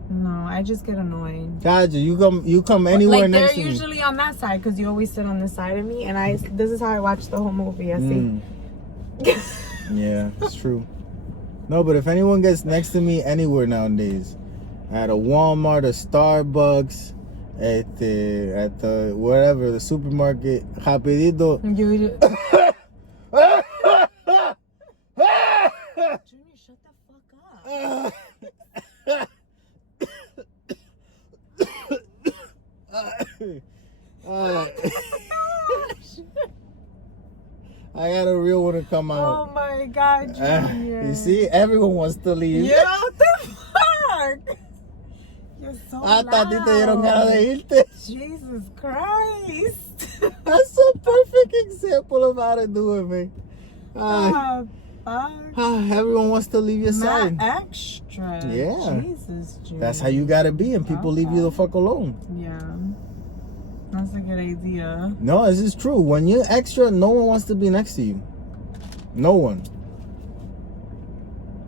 No, I just get annoyed. Gotcha. You come anywhere like, next to me. they're usually on that side because you always sit on the side of me, and this is how I watch the whole movie. I see. Yeah, it's true. No, but if anyone gets next to me anywhere nowadays, at a Walmart, a Starbucks, at the wherever, the supermarket, rapidito. Junior, shut the fuck up. I got a real one to come out. Oh my God, Junior. You see, everyone wants to leave. Yeah, what the fuck? You're so loud. Tati te dieron ganas de irte. Jesus Christ. That's a perfect example of how to do it, man. Fuck. Everyone wants to leave your side. Not extra. Yeah. Jesus, Junior. That's how you gotta be, and people leave you the fuck alone. Yeah. That's a good idea. No, this is true. When you're extra, no one wants to be next to you. No one.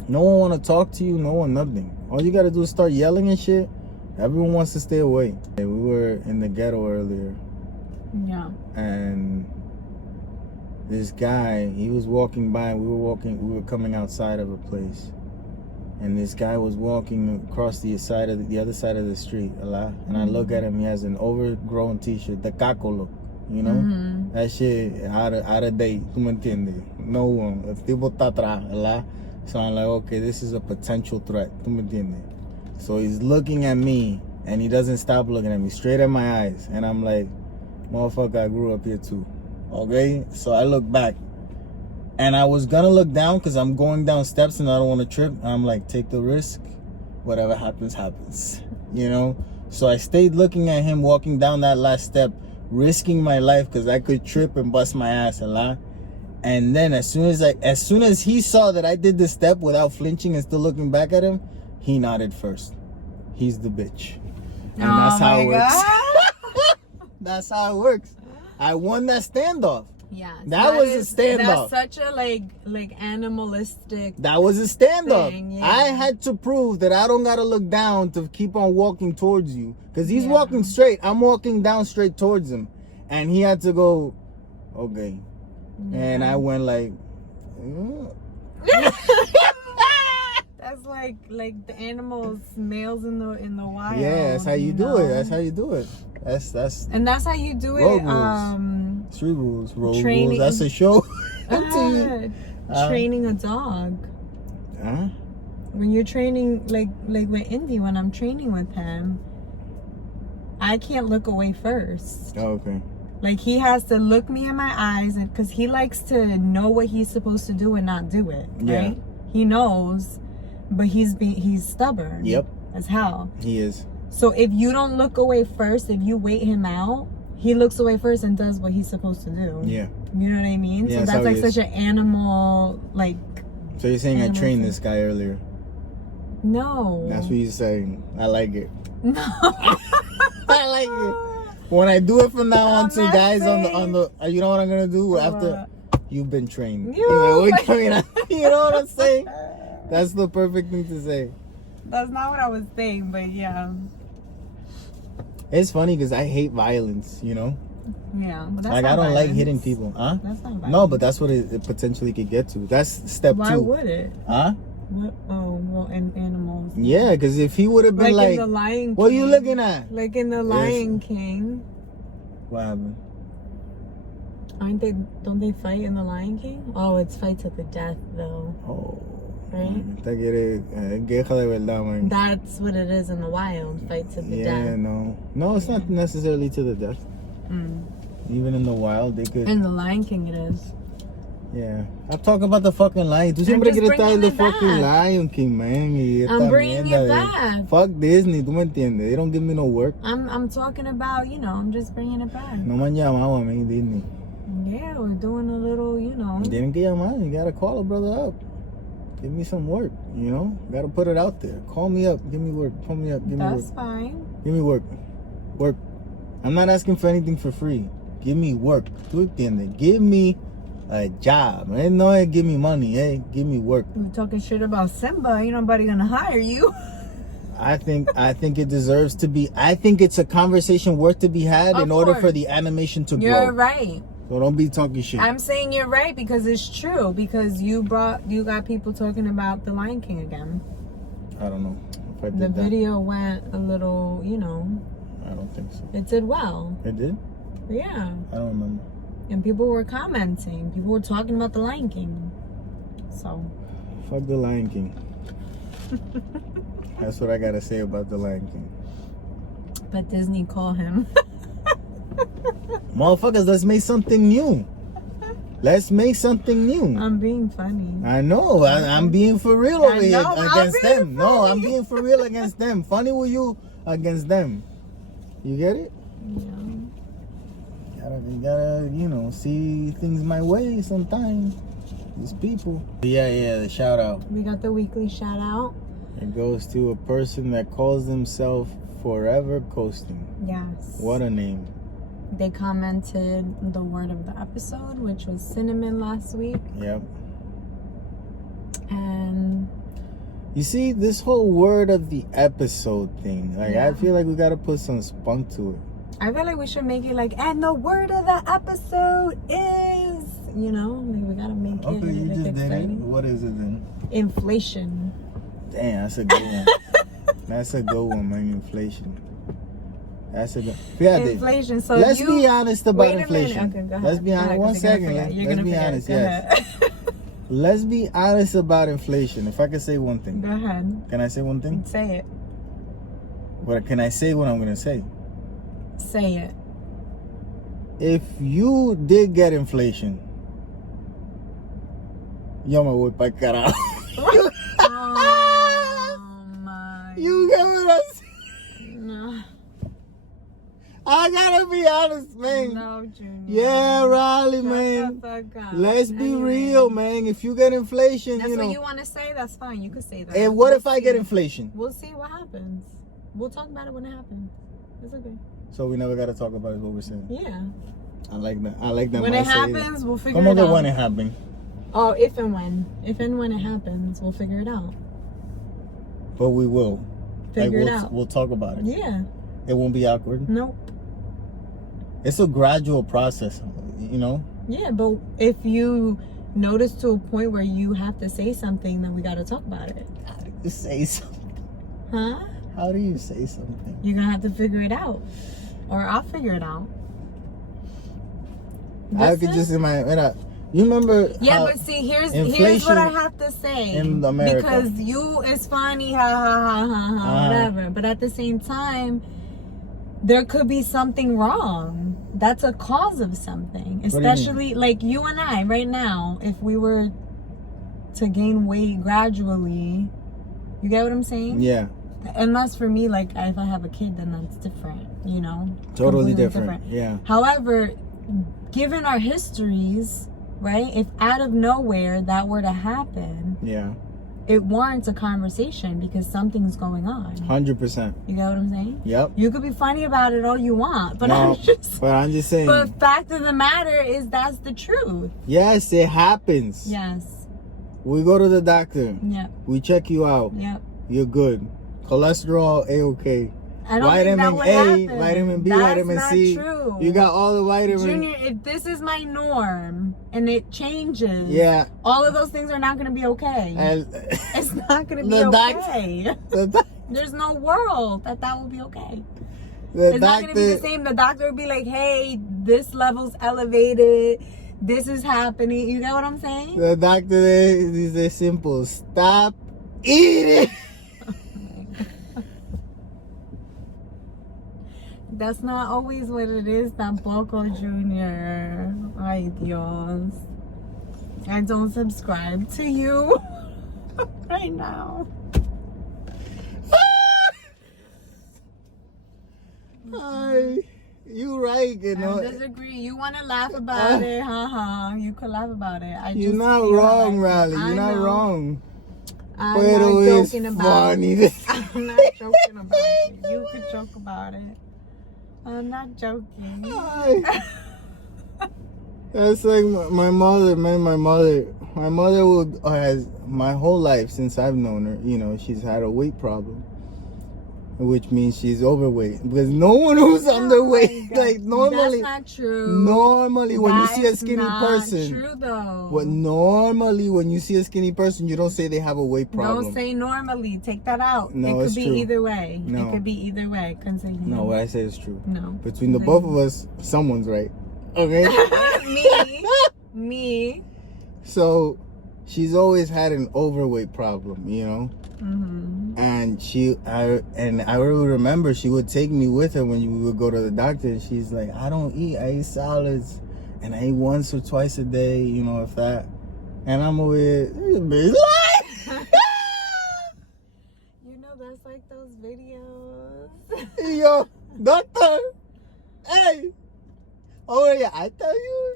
No one want to talk to you. No one, nothing. All you gotta do is start yelling and shit. Everyone wants to stay away. We were in the ghetto earlier. Yeah. And this guy, he was walking by. We were coming outside of a place. And this guy was walking across the other side of the street a lot. And I look at him, he has an overgrown t-shirt, the caco look, you know? Mm-hmm. That shit out of date, tú me entiendes? No one, el tipo está atrás, ¿verdad? So I'm like, okay, this is a potential threat, tú me entiendes? So he's looking at me, and he doesn't stop looking at me, straight at my eyes. And I'm like, motherfucker, I grew up here too, okay? So I look back. And I was gonna look down because I'm going down steps and I don't want to trip. I'm like, take the risk. Whatever happens, happens. You know? So I stayed looking at him walking down that last step, risking my life because I could trip and bust my ass a lot. And then as soon as he saw that I did the step without flinching and still looking back at him, he nodded first. He's the bitch. And that's how it works. That's how it works. I won that standoff. Yeah, so that was a standoff. That's such a like animalistic. That was a standoff. Thing, yeah. I had to prove that I don't gotta look down to keep on walking towards you, because he's walking straight. I'm walking down straight towards him, and he had to go. Okay, and I went like. That's like the animals, males in the wild. Yeah, that's how you do it. That's how you do it. That's. And that's how you do it. Street rules, road training, rules. That's a show. Training a dog. Huh? When you're training, like with Indy, when I'm training with him, I can't look away first. Oh, okay. Like, he has to look me in my eyes, and because he likes to know what he's supposed to do and not do it. Right? Yeah. He knows, but he's stubborn. Yep. As hell. He is. So if you don't look away first, if you wait him out, he looks away first and does what he's supposed to do. Yeah. You know what I mean? Yeah, so that's like such an animal, like. So you're saying I trained this guy earlier? No. That's what you're saying. I like it. No. I like it. When I do it from now on to guys on the you know what I'm gonna do after you've been trained. You know what I'm saying? That's the perfect thing to say. That's not what I was saying, but yeah. It's funny because I hate violence, you know? Yeah. But that's like, not I don't violence. like hitting people. Huh? That's not violence. No, but that's what it potentially could get to. That's step 2. Why would it? Huh? What? Oh, well, in animals. Yeah, because if he would have been like, in the Lion King, what are you looking at? Like in the Lion King. What happened? Don't they fight in the Lion King? Oh, it's fight to the death though. Oh. Right? Guerra de verdad, man. That's what it is in the wild, fight to the death. Yeah, no, it's not necessarily to the death. Even in the wild, they could. In the Lion King, it is. Yeah, I'm talking about the fucking Lion. Tú siempre quieres traer the fucking Lion King, man. I'm bringing it back. Fuck Disney, tú me entiendes? They don't give me no work. I'm talking about, I'm just bringing it back. No me han llamado a mí, Disney. Yeah, we're doing a little, Tienen que llamar. You gotta call a brother up. Give me some work, Gotta put it out there. Call me up. Give me work. Call me up. Give me work. That's fine. Give me work. Work. I'm not asking for anything for free. Give me work. ¿Tú entiendes? Give me a job. No, give me money. Hey, give me work. You're talking shit about Simba. Ain't nobody gonna hire you. I think it deserves to be. I think it's a conversation worth to be had in order for the animation to grow. You're right. So don't be talking shit. I'm saying you're right because it's true. Because you got people talking about The Lion King again. I don't know if I did The that. video went a little, I don't think so. it did well. It did? Yeah. I don't remember. And people were commenting. People were talking about The Lion King. So. Fuck The Lion King. That's what I gotta say about The Lion King. But Disney called him. Motherfuckers, let's make something new. Let's make something new. I'm being funny. I know. I'm being for real over here against them. No, I'm being for real against them. Funny with you against them. You get it? Yeah. You gotta, see things my way sometimes. These people. Yeah, the shout out. We got the weekly shout out. It goes to a person that calls themselves Forever Coasting. Yes. What a name. They commented the word of the episode, which was cinnamon last week. Yep. And you see, this whole word of the episode thing, Yeah. I feel like we gotta put some spunk to it. I feel like we should make it and the word of the episode is, we gotta make it. Okay, you just did it. exciting. What is it then? Inflation. Damn, that's a good one. That's a good one, man. Inflation. That's a good. Yeah, Inflation. So let's be honest about wait a inflation. minute. Okay, go ahead. Let's be honest. Go ahead, 'cause One you're gonna second. forget. You're Let's gonna be forget. honest. Go Yes. ahead. Let's be honest about inflation. If I could say one thing. Go ahead. Can I say one thing? Say it. What can I say? What I'm gonna say? Say it. If you did get inflation, yo me voy pa' carajo. Oh my. You get what I'm saying? No. I gotta be honest, man. No, Junior. Yeah, Riley, Shut man. the fuck up. Let's be Anyway. real, man. If you get inflation, That's what you want to say? That's fine. You could say that. And what We'll if I see. get inflation? We'll see what happens. We'll talk about it when it happens. It's okay. So we never gotta talk about it, what we're saying. Yeah. I like that. I like that. When it mindset. happens, we'll figure Come it on, the out. when it happened. Oh, if and when. If and when it happens, we'll figure it out. But we will. Figure it we'll, out. We'll talk about it. Yeah. It won't be awkward. Nope. It's a gradual process, Yeah, but if you notice to a point where you have to say something, then we got to talk about it. How do you say something? Huh? How do you say something? You're going to have to figure it out. Or I'll figure it out. I could just you remember Yeah, how but see, here's inflation what I have to say. in America. Because you is funny, ha ha ha ha ha, whatever. But at the same time, there could be something wrong. That's a cause of something. Especially like you and I right now, if we were to gain weight gradually, you get what I'm saying? Yeah. Unless for me, like if I have a kid, then that's different, Totally Completely different. Yeah. However, given our histories, right? If out of nowhere that were to happen, Yeah. it warrants a conversation because something's going on. 100%. You get what I'm saying? Yep. You could be funny about it all you want, but No, but I'm just saying. But fact of the matter is that's the truth. Yes, it happens. Yes. We go to the doctor. Yep. We check you out. Yep. You're good. Cholesterol, A-okay. I don't Vitamin think that would A, happen. vitamin B, That's vitamin not C. True. You got all the vitamins. Junior, if this is my norm and it changes, Yeah. all of those things are not going to be okay. And It's not going to be The okay. the There's no world that will be okay. The It's not going to be the same. The doctor would be like, hey, this level's elevated. This is happening. You get what I'm saying? The doctor is simple. Stop eating. That's not always what it is, tampoco, Junior. Ay, Dios. I don't subscribe to you right now. Hi. You right, I disagree. You want to laugh about it, haha. You could laugh about it. You're not wrong, Riley. You're I not know. wrong. I'm Pero not it's joking about funny. it. I'm not joking about it. You could joke about it. I'm not joking. Hi. That's like my mother, man. My mother has my whole life since I've known her. You know, she's had a weight problem, which means she's overweight. Because no one who's underweight, like normally, that's not true. Normally, when you see a skinny person, that's not true though. Normally when you see a skinny person, you don't say they have a weight problem. Don't say normally. Take that out. No, it it's could be true. either way. No. It could be either way. Continue. No, what I say is true. No. Between the both of us, someone's right. Okay. Me. So, she's always had an overweight problem, you know. Mm-hmm. And I really remember she would take me with her when we would go to the doctor, and she's like, I don't eat. I eat salads, and I eat once or twice a day, you know, if that. And I'm over here, bitch, lie. You know, that's like those videos. Yo, doctor, hey. Oh yeah, I tell you,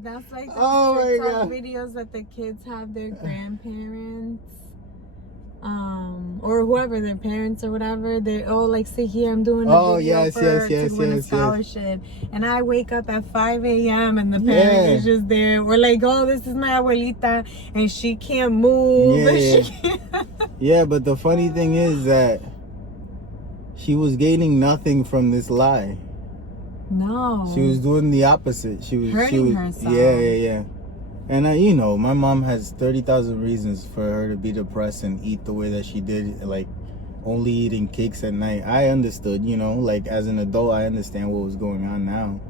that's like those oh TikTok videos that the kids have their grandparents, or whoever, their parents or whatever. They like, sit here, I'm doing a video to win a scholarship, and I wake up at 5 a.m. and the parent is just there. We're like, oh, this is my abuelita, and she can't move. Yeah, and she can't. Yeah, but the funny thing is that she was gaining nothing from this lie. No. She was doing the opposite. She was hurting herself. Yeah. And you know, my mom has 30,000 reasons for her to be depressed and eat the way that she did, like only eating cakes at night. I understood, you know, like as an adult, I understand what was going on now.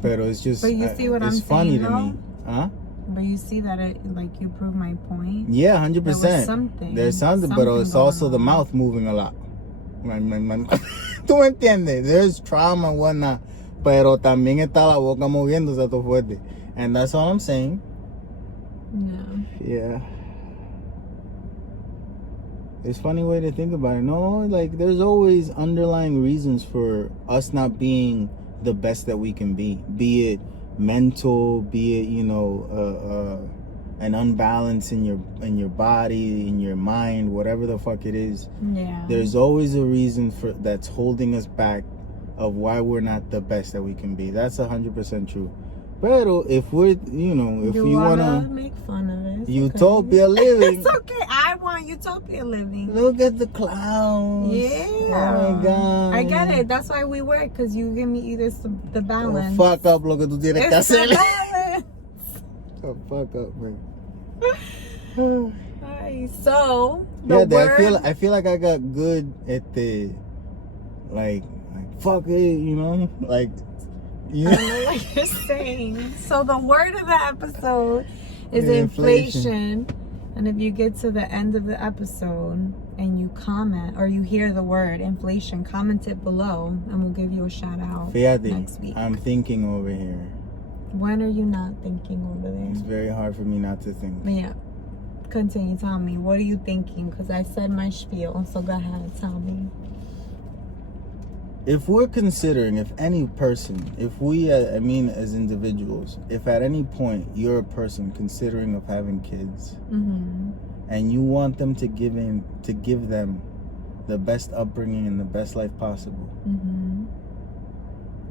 But it's just, but you see what I'm funny saying, to me, huh? But you see that you prove my point. Yeah, 100%. There's something, but it's also the mouth moving a lot. ¿Tú me entiendes? There's trauma and whatnot, pero también está la boca moviéndose todo fuerte. And that's all I'm saying. No. Yeah. It's a funny way to think about it. No, like there's always underlying reasons for us not being the best that we can be. Be it mental, be it, you know, an unbalance in your body, in your mind, whatever the fuck it is. Yeah. There's always a reason for that's holding us back of why we're not the best that we can be. That's 100% true. Pero if we're, you know, if you wanna make fun of it, utopia living, it's okay. I want utopia living. Look at the clouds. Yeah. Oh my God. I get it. That's why we work, because you give me either the balance. Oh, fuck up lo que tú tienes que hacer. Balance. Oh, fuck up, man. Right, so I feel like I got good at the like fuck it, you know, like. Yeah. I know what you're saying. So the word of the episode is inflation. And if you get to the end of the episode and you comment or you hear the word inflation, comment it below and we'll give you a shout out next week. I'm thinking over here. When are you not thinking over there? It's very hard for me not to think. Yeah. Continue, tell me. What are you thinking? Because I said my spiel, so go ahead, tell me. If we're considering, if any person, if we, I mean as individuals, if at any point you're a person considering of having kids, and you want them to give them the best upbringing and the best life possible,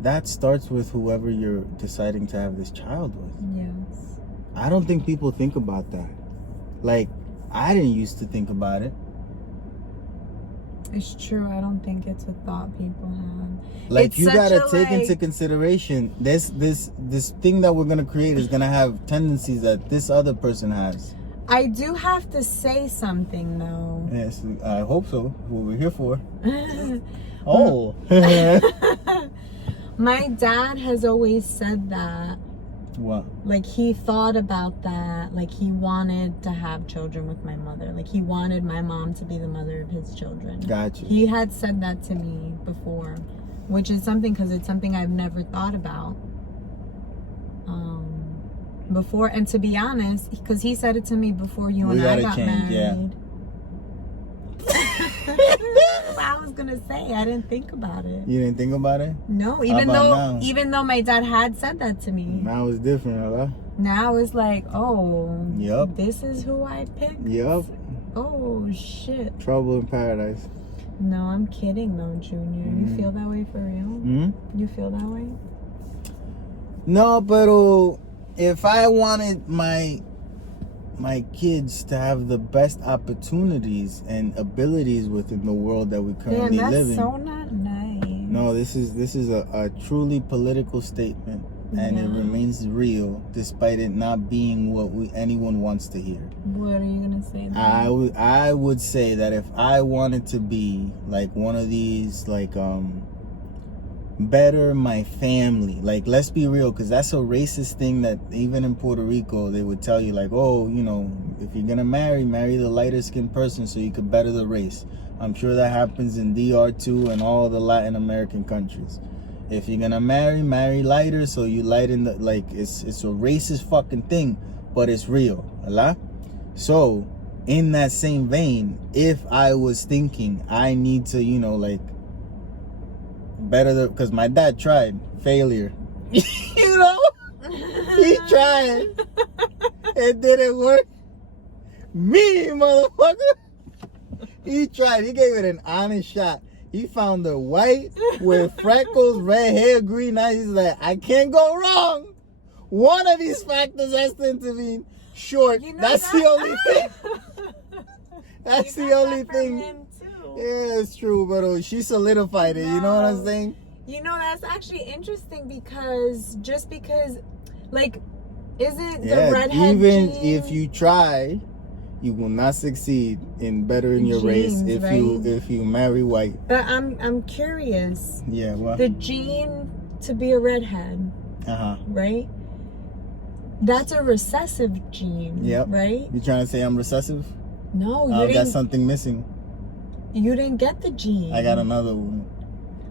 that starts with whoever you're deciding to have this child with. Yes. I don't think people think about that. Like, I didn't used to think about it. It's true. I don't think it's a thought people have. Like, it's you gotta take into consideration this thing that we're gonna create is gonna have tendencies that this other person has. I do have to say something though. Yes, I hope so. What we're here for. Oh. My dad has always said that. What? Like, he thought about that. Like, he wanted to have children with my mother. Like, he wanted my mom to be the mother of his children. Gotcha. He had said that to me before, which is something, because it's something I've never thought about before. And to be honest, because he said it to me before you and I got married. Yeah. I was gonna say, I didn't think about it. You didn't think about it? No, even though my dad had said that to me. Now it's different, huh? Now it's like, oh, yep, this is who I picked. Yep. Oh shit. Trouble in paradise. No, I'm kidding though, Junior. You feel that way for real? You feel that way? No, pero if I wanted my kids to have the best opportunities and abilities within the world that we currently Damn, live in. that's so not nice. No, this is a truly political statement, and it remains real despite it not being what anyone wants to hear. What are you gonna say then? I would say that if I wanted to be like one of these like better my family, like, let's be real, because that's a racist thing that even in Puerto Rico they would tell you, like, oh, you know, if you're gonna marry the lighter skinned person so you could better the race. I'm sure that happens in DR too and all the Latin American countries. If you're gonna marry lighter so you lighten the, like, it's a racist fucking thing, but it's real, Allah. So in that same vein, if I was thinking I need to, you know, like, better, because my dad tried, failure. You know, he tried. It didn't work. Me, motherfucker. He tried. He gave it an honest shot. He found a white with freckles, red hair, green eyes. He's like, I can't go wrong. One of these factors has to intervene. Short. You know that's the only thing. That's the only thing. Yeah, it's true, but she solidified it. You know what I'm saying? You know, that's actually interesting because just because, like, isn't the redhead even gene... if you try, you will not succeed in bettering your race if you marry white. But I'm curious. Yeah, well, the gene to be a redhead, right? That's a recessive gene. Yep. Right? You trying to say I'm recessive? No, you I've got something missing. You didn't get the gene. I got another one.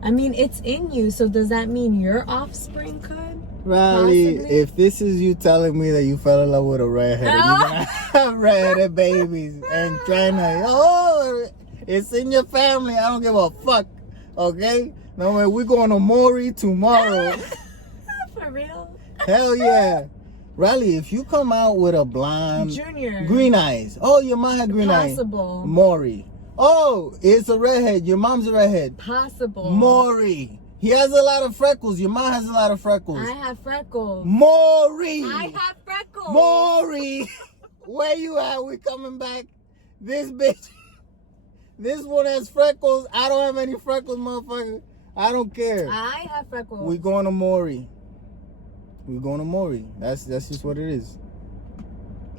I mean, it's in you, so does that mean your offspring could? Riley, possibly? If this is you telling me that you fell in love with a redhead, and you're gonna have redheaded babies and trying to, oh, it's in your family, I don't give a fuck, okay? No, man, we're going to Maury tomorrow. For real? Hell yeah. Riley, if you come out with a blonde... Junior. Green eyes. Oh, your mom had green eyes. Possible. Maury. Oh, it's a redhead. Your mom's a redhead. Possible. Maury. He has a lot of freckles. Your mom has a lot of freckles. I have freckles. Maury. I have freckles. Maury. Where you at? We coming back. This bitch. This one has freckles. I don't have any freckles, motherfucker. I don't care. I have freckles. We going to Maury. We're going to Maury. That's just what it is.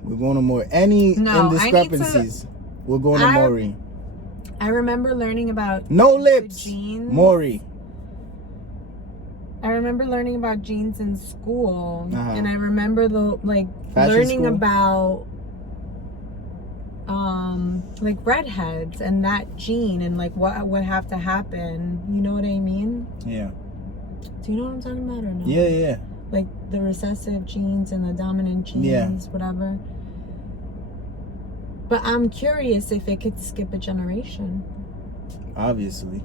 We're going to Maury. Any indiscrepancies, we're going to Maury. I remember learning about no lips. Genes. Maury. I remember learning about genes in school, and I remember learning about like redheads and that gene and like what would have to happen. You know what I mean? Yeah. Do you know what I'm talking about or no? Yeah, yeah. Like the recessive genes and the dominant genes, whatever. But I'm curious if it could skip a generation. Obviously.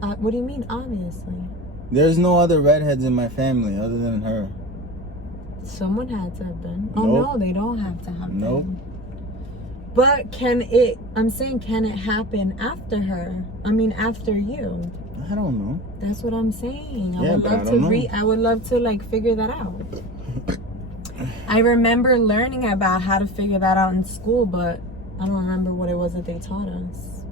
What do you mean, obviously? There's no other redheads in my family other than her. Someone had to have been. Nope. Oh, no, they don't have to have been. Nope. But I'm saying, can it happen after her? I mean, after you? I don't know. That's what I'm saying. I would love to like figure that out. I remember learning about how to figure that out in school, but I don't remember what it was that they taught us.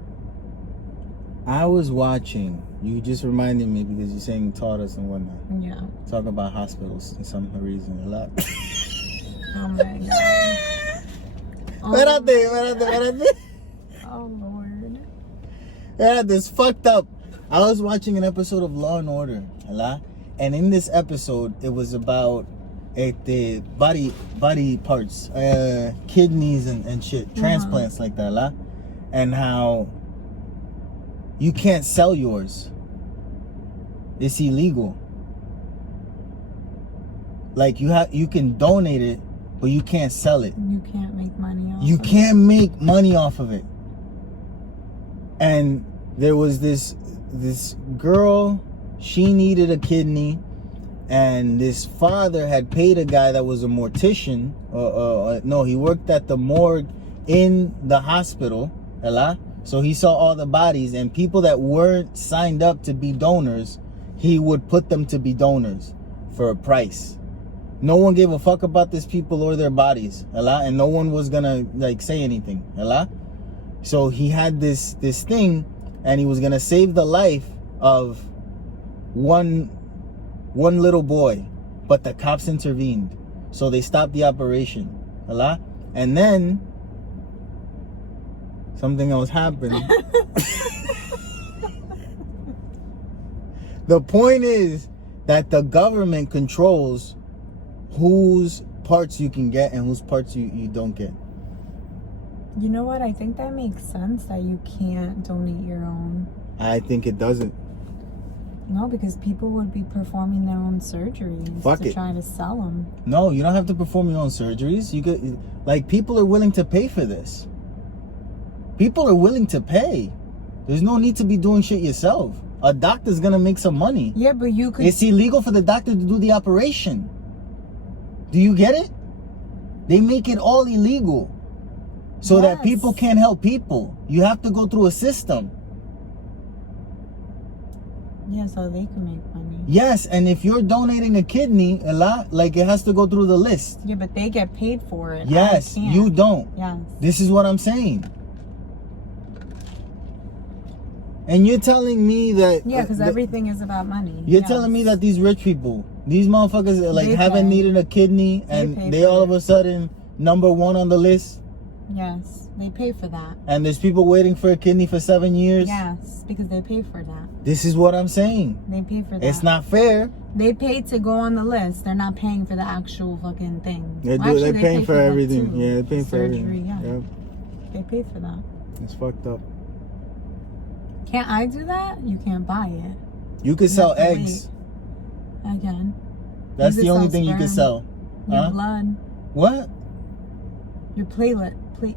I was watching. You just reminded me because you're saying taught us and whatnot. Yeah. Talk about hospitals for some reason a lot. Oh my god. Espérate. Oh Lord. Yeah, this fucked up. I was watching an episode of Law and Order, and in this episode, it was about the body parts, kidneys and shit, transplants like that, and how you can't sell yours. It's illegal. Like you can donate it, but you can't sell it. You can't make money off. You can't make money off of it. And there was this girl, she needed a kidney, and this father had paid a guy that was a mortician. No, he worked at the morgue in the hospital, so he saw all the bodies, and people that weren't signed up to be donors, he would put them to be donors for a price. No one gave a fuck about these people or their bodies, Allah, and no one was gonna like say anything, Allah. So he had this thing, and he was gonna save the life of one little boy, but the cops intervened, so they stopped the operation, Allah. And then something else happened. The point is that the government controls whose parts you can get and whose parts you don't get. You know what? I think that makes sense that you can't donate your own. I think it doesn't. No, because people would be performing their own surgeries to try to sell them. No, you don't have to perform your own surgeries. You could, like, people are willing to pay for this. People are willing to pay. There's no need to be doing shit yourself. A doctor's gonna make some money. Yeah, but you could... It's illegal for the doctor to do the operation. Do you get it? They make it all illegal so that people can't help people. You have to go through a system. Yeah, so they can make money. Yes, and if you're donating a kidney, a lot, like, it has to go through the list. Yeah, but they get paid for it. Yes, you don't. Yes. This is what I'm saying. And you're telling me that... Yeah, because everything is about money. You're telling me that these rich people, these motherfuckers, like, haven't needed a kidney, and they all of a sudden number one on the list? Yes, they pay for that. And there's people waiting for a kidney for 7 years? Yes, because they pay for that. This is what I'm saying. They pay for that. It's not fair. They pay to go on the list. They're not paying for the actual fucking thing. They're paying for everything. Yeah, they're paying for everything. Yeah. Yep. They pay for that. It's fucked up. Can't I do that? You can't buy it. You could sell eggs. Again. That's the only thing you can sell. Your blood. What? Your platelets? What's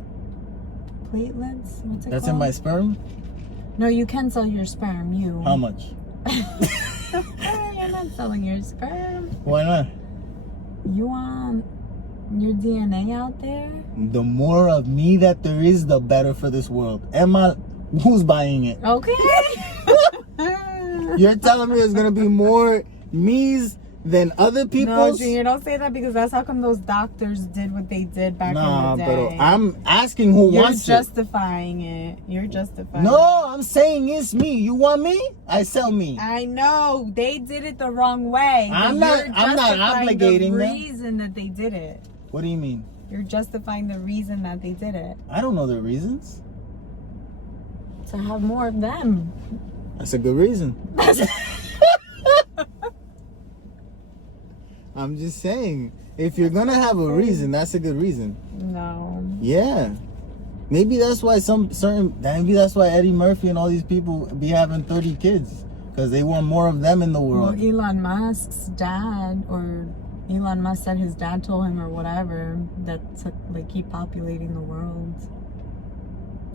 it called? That's in my sperm? No, you can sell your sperm. You. How much? You're not selling your sperm. Why not? You want your DNA out there? The more of me that there is, the better for this world. Emma, who's buying it? Okay. You're telling me there's gonna be more me's than other people's? No, Junior, don't say that, because that's how come those doctors did what they did back in the day. But I'm asking who wants it. You're justifying it. You're justifying No, I'm saying it's me. You want me? I sell me. I know. They did it the wrong way. I'm not obligating the them. reason that they did it. What do you mean? You're justifying the reason that they did it. I don't know the reasons. To have more of them. That's a good reason. I'm just saying, if you're gonna have a reason, that's a good reason. No. Yeah. Maybe that's why maybe that's why Eddie Murphy and all these people be having 30 kids, because they want more of them in the world. Well, Elon Musk's dad, or Elon Musk said his dad told him, or whatever, that to, like, keep populating the world.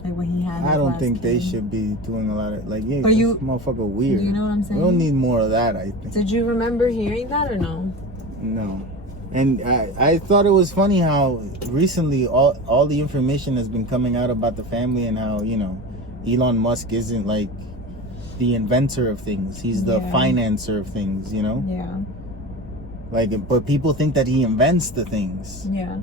Like when he had. I don't think they should be doing a lot of, like, yeah, but you, motherfucker weird. You know what I'm saying? We don't need more of that, I think. Did you remember hearing that or no? No. And I thought it was funny how recently all the information has been coming out about the family, and how, you know, Elon Musk isn't like the inventor of things. He's the financer of things, you know? Yeah. Like, but people think that he invents the things. Yeah.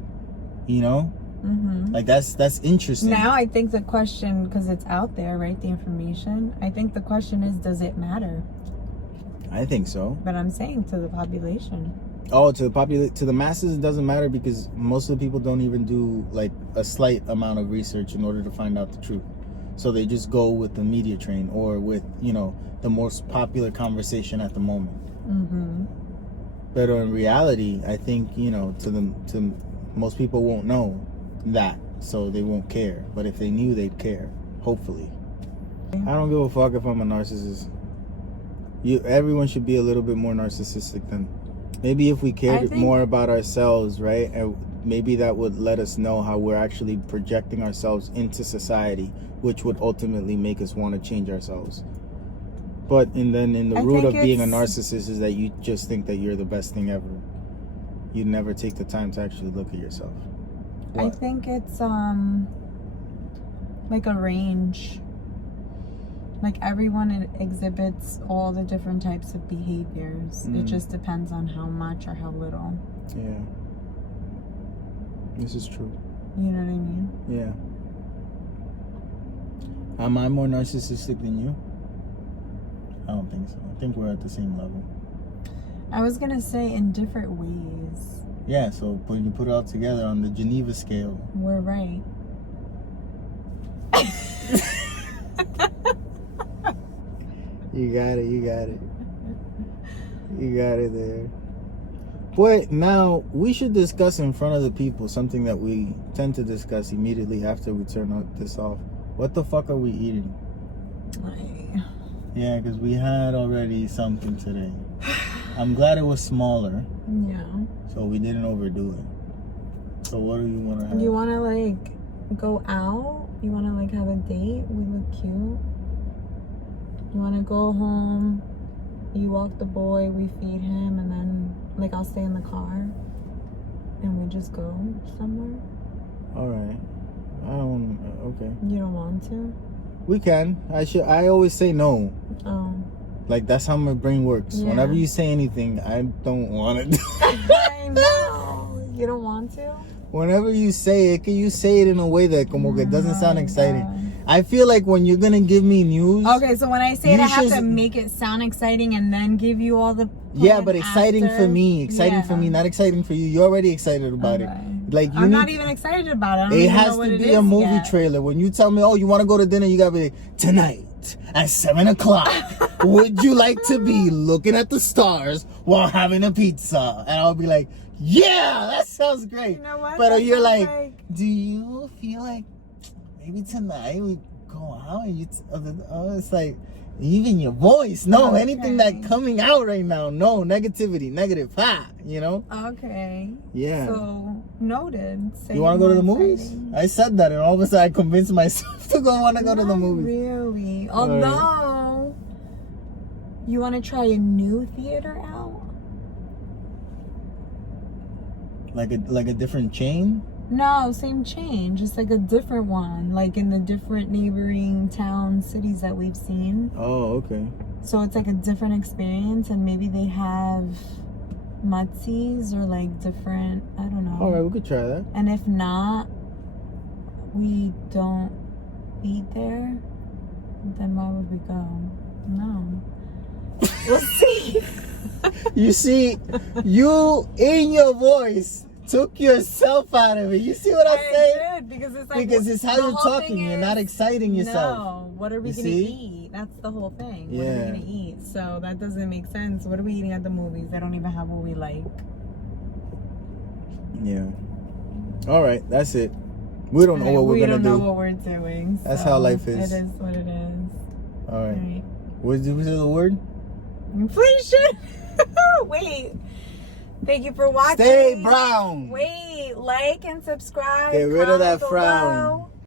You know? Mm-hmm. Like, that's interesting. Now I think the question, because it's out there, right? The information. I think the question is, does it matter? I think so. But I'm saying to the population. Oh, to the masses, it doesn't matter, because most of the people don't even do like a slight amount of research in order to find out the truth. So they just go with the media train, or with, you know, the most popular conversation at the moment. Mm-hmm. But in reality, I think, you know, to most people won't know that, so they won't care. But if they knew, they'd care. Hopefully. I don't give a fuck if I'm a narcissist. Everyone should be a little bit more narcissistic then. Maybe if we cared more about ourselves, right? And maybe that would let us know how we're actually projecting ourselves into society, which would ultimately make us want to change ourselves. But in the root of being a narcissist is that you just think that you're the best thing ever. You never take the time to actually look at yourself. What? I think it's like a range. Like, everyone exhibits all the different types of behaviors. It just depends on how much or how little. Yeah. This is true. You know what I mean? Yeah. Am I more narcissistic than you? I don't think so. I think we're at the same level. I was gonna say in different ways. Yeah, so when you put it all together on the Geneva scale. We're right. You got it, you got it. You got it there. But now, we should discuss in front of the people something that we tend to discuss immediately after we turn this off. What the fuck are we eating? Yeah, because we had already something today. I'm glad it was smaller. Yeah. So we didn't overdo it. So what do you want to have? You want to, like, go out? You want to, like, have a date? We look cute. You want to go home? You walk the boy, we feed him, and then, like, I'll stay in the car. And we just go somewhere. All right. Okay. You don't want to? We can. I always say no. Oh. Like, that's how my brain works. Yeah. Whenever you say anything, I don't want to do it. I know. You don't want to? Whenever you say it, you say it in a way that como que doesn't sound exciting. God. I feel like when you're gonna give me news. Okay, so when I say it, I have should- to make it sound exciting and then give you all the. Yeah, but exciting after. for me. Exciting for me, Yeah. not exciting for you. You're already excited about it. Like, you I'm need not even excited about it. I don't It even has know what to it be is a movie yet. trailer. When you tell me, oh, you want to go to dinner, you gotta be like, tonight at 7:00. Would you like to be looking at the stars while having a pizza? And I'll be like, yeah, that sounds great. You know what? But That you're sounds like, do you feel like maybe tonight we go out? And it's like, even your voice, no, anything that coming out right now, no, negativity, negative, you know? Okay. Yeah. So, noted. Say You want to go to the more movies? exciting. I said that, and all of a sudden I convinced myself to want to go to the Not movies. really. Although, you want to try a new theater out? Like a different chain? No, same chain. Just like a different one. Like in the different neighboring towns, cities that we've seen. Oh, okay. So it's like a different experience, and maybe they have mutzies or like different, I don't know. All right, we could try that. And if not, we don't eat there, then why would we go? No. We'll see. You see, you in your voice took yourself out of it. You see what I'm saying? I did, because it's like, Because it's how the you're whole talking. thing You're is, not exciting yourself. No, what are we You gonna see? eat? That's the whole thing. What are Yeah. we gonna eat? So that doesn't make sense. What are we eating at the movies? They don't even have what we like. Yeah. All right, that's it. We don't know what we're gonna do. We don't know what we're doing. That's so how life is. It is what it is. All right. All right. Was the word? Inflation. Wait. Thank you for watching. Stay brown. Wait, like and subscribe. Get rid of that comment frown. below.